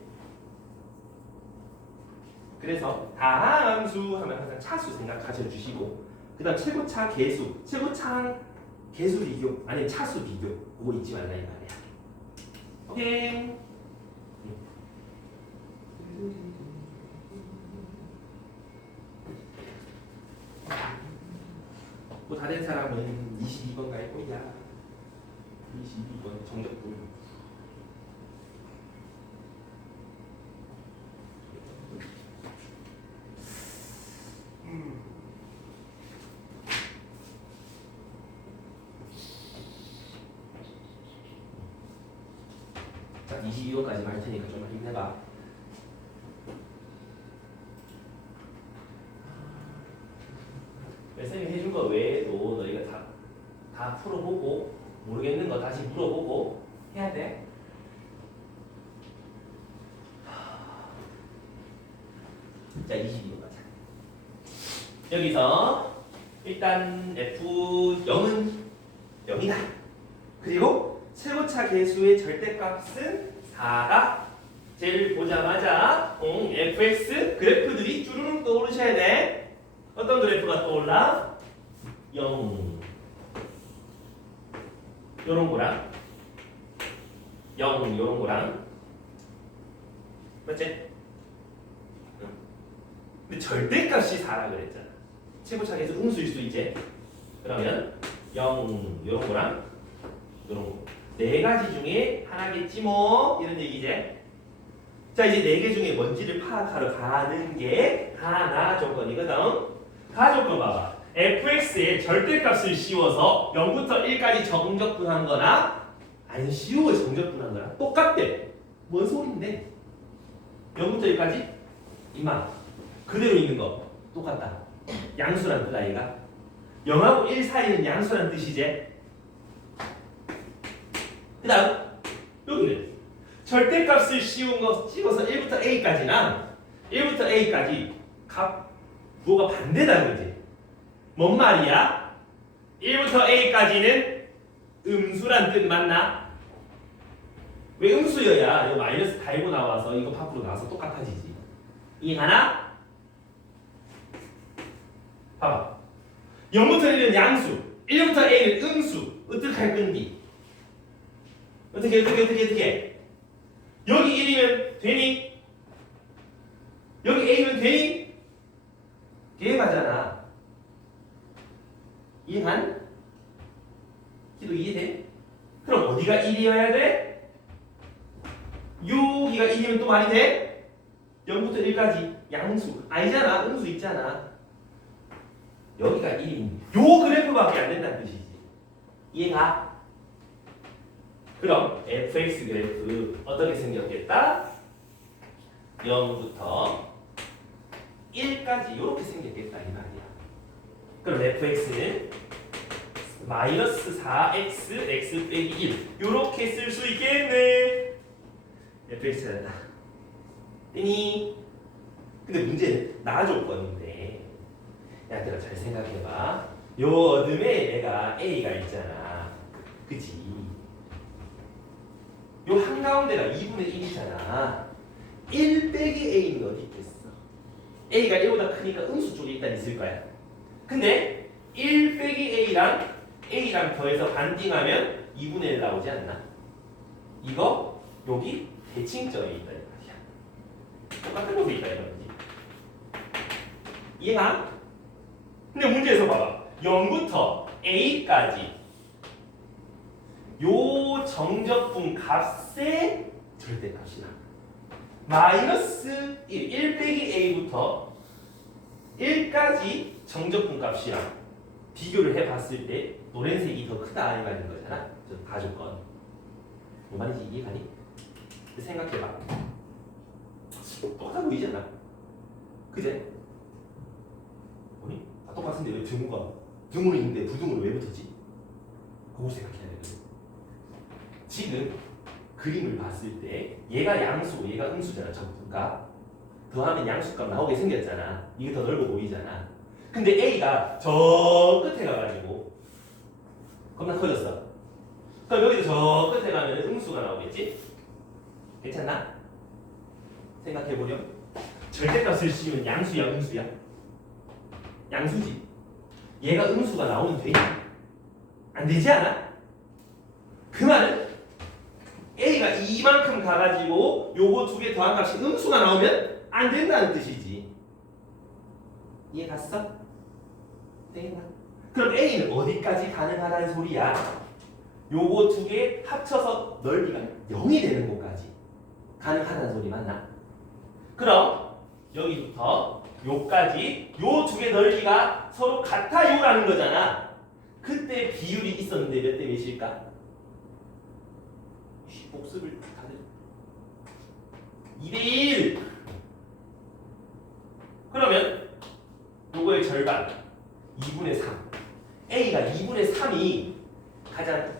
그래서 다함수 하면 항상 차수 생각하셔 주시고 그다음 최고차 계수, 최고차 계수 비교 아니면 차수 비교 그거 잊지 말라 이 말이야. 오케이. 뭐 다 된 사람은 22번 갈 거야. 22번 정적분. 자, 22번까지 할 테니까 좀만 힘내봐. 쌤이 해준 거 외에도 너희가 다 풀어보고 모르겠는 거 다시 물어보고 해야 돼. 자, 22번 가자. 여기서 일단 F0은 0이다. 그리고 최고차 계수의 절대값은 4다. 쟤를 보자마자 fx 그래프들이 쭈루룩 떠오르셔야 돼. 어떤 그래프가 떠올라? 0 요런 거랑 0 요런 거랑 맞지? 응. 근데 절대값이 4라 그랬잖아. 최고차계에서 음수일 수 있지. 그러면 0 요런 거랑 요런 거 네 가지 중에 하나겠지 뭐 이런 얘기지. 자 이제 네 개 중에 뭔지를 파악하러 가는 게 하나 조건이거든. 가조건 봐봐. fx의 절대값을 씌워서 0부터 1까지 정적분한 거나 안 씌워 정적분한 거나 똑같대. 뭔 소린데? 0부터 1까지? 이만 그대로 있는 거 똑같다. 양수란 뜻 아이가? 0하고 1 사이는 양수란 뜻이지. 그 다음 여기는 절대값을 씌워서 1부터 a까지나 1부터 a까지 값 부호가 반대다 그러지. 뭔 말이야? 1부터 a까지는 음수란 뜻 맞나? 왜 음수여야 이거 마이너스 달고 나와서 이거 밖으로 나와서 똑같아지지. 이해가나? 봐봐. 0부터 1은 양수, 1부터 a는 음수. 어떡할 건디? 어떻게 여기 1이면 되니? 여기 a면 되니? 계획하잖아. 이해한? 기도 이해돼? 그럼 어디가 1이어야 돼? 여기가 1이면 또 말이 돼? 0부터 1까지 양수 아니잖아. 음수 있잖아. 여기가 1인 요 그래프밖에 안 된다는 뜻이지. 이해가? 그럼 fx 그래프 어떻게 생겼겠다? 0부터 1까지 이렇게 생겼겠다 이 말이야. 그럼 fx는 마이너스 4x x 빼기 1 이렇게 쓸 수 있겠네. fx 찾았다. 되니? 근데 문제는 나 조건인데 얘들아 잘 생각해봐. 요 어둠에 내가 a가 있잖아. 그치? 요 한가운데가 2분의 1이잖아. 1 빼기 a는 어디 있겠어? a가 1보다 크니까 음수 쪽에 일단 있을 거야. 근데 1 빼기 a랑 더해서 반띵하면 2분의 1 나오지 않나? 이거 여기 대칭점에 있다 이 말이야. 똑같은 곳에 있다 이 말이지. 이해가? 근데 문제에서 봐봐. 0부터 a까지 요 정적분 값의 절대값이다. 마이너스 1 빼기 a부터 1까지 정적분 값이랑 비교를 해봤을 때 노란색이 더 크다 이 말인 거잖아. 저 가조건. 뭐 말인지 이해가니? 생각해봐. 똑같아 보이잖아. 그제? 뭐니? 다 똑같은데 왜 등으로 있는데 부등으로 왜 붙었지? 그거 생각해야 되거든. 지금 그림을 봤을 때 얘가 양수, 얘가 음수잖아. 적분값 더하면 양수값 나오게 생겼잖아. 이게 더 넓어 보이잖아. 근데 A가 저 끝에 가가지고 겁나 커졌어. 그럼 여기도 저 끝에 가면 음수가 나오겠지? 괜찮나? 생각해보렴. 절대값을 씌우면 양수야 음수야? 양수지. 얘가 음수가 나오면 되냐? 안 되지 않아? 그 말은 A가 이만큼 가가지고 요거 두 개 더한 값이 음수가 나오면 안 된다는 뜻이지. 이해 갔어? 되겠나? 그럼 A는 어디까지 가능하다는 소리야? 요거 두 개 합쳐서 넓이가 0이 되는 곳까지 가능하다는 소리 맞나? 그럼 여기부터 요까지 요 두 개 넓이가 서로 같아요라는 거잖아. 그때 비율이 있었는데 몇 대 몇일까? 복습을 다들 2대1. 그러면 요거의 절반 2분의 3 A가 2분의 3이 가장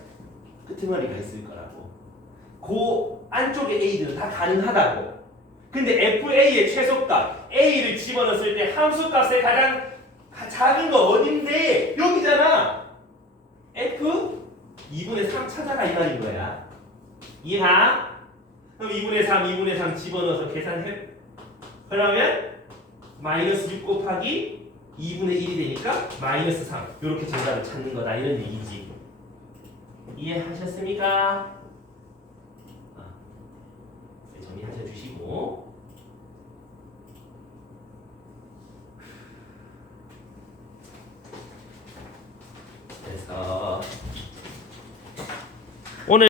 끄트머리가 있을 거라고. 그 안쪽에 A들은 다 가능하다고. 근데 FA의 최소값 A를 집어넣었을 때 함수값의 가장 작은 거 어딘데? 여기잖아. F 2분의 3 찾아라 이 말인 거야. 이해가? 그럼 2분의 3 집어넣어서 계산해. 그러면 마이너스 6 곱하기 2분의 1이 되니까 마이너스 3. 이렇게 정답을 찾는 거다 이런 얘기지. 이해하셨습니까? 정리하셔 주시고. 그래서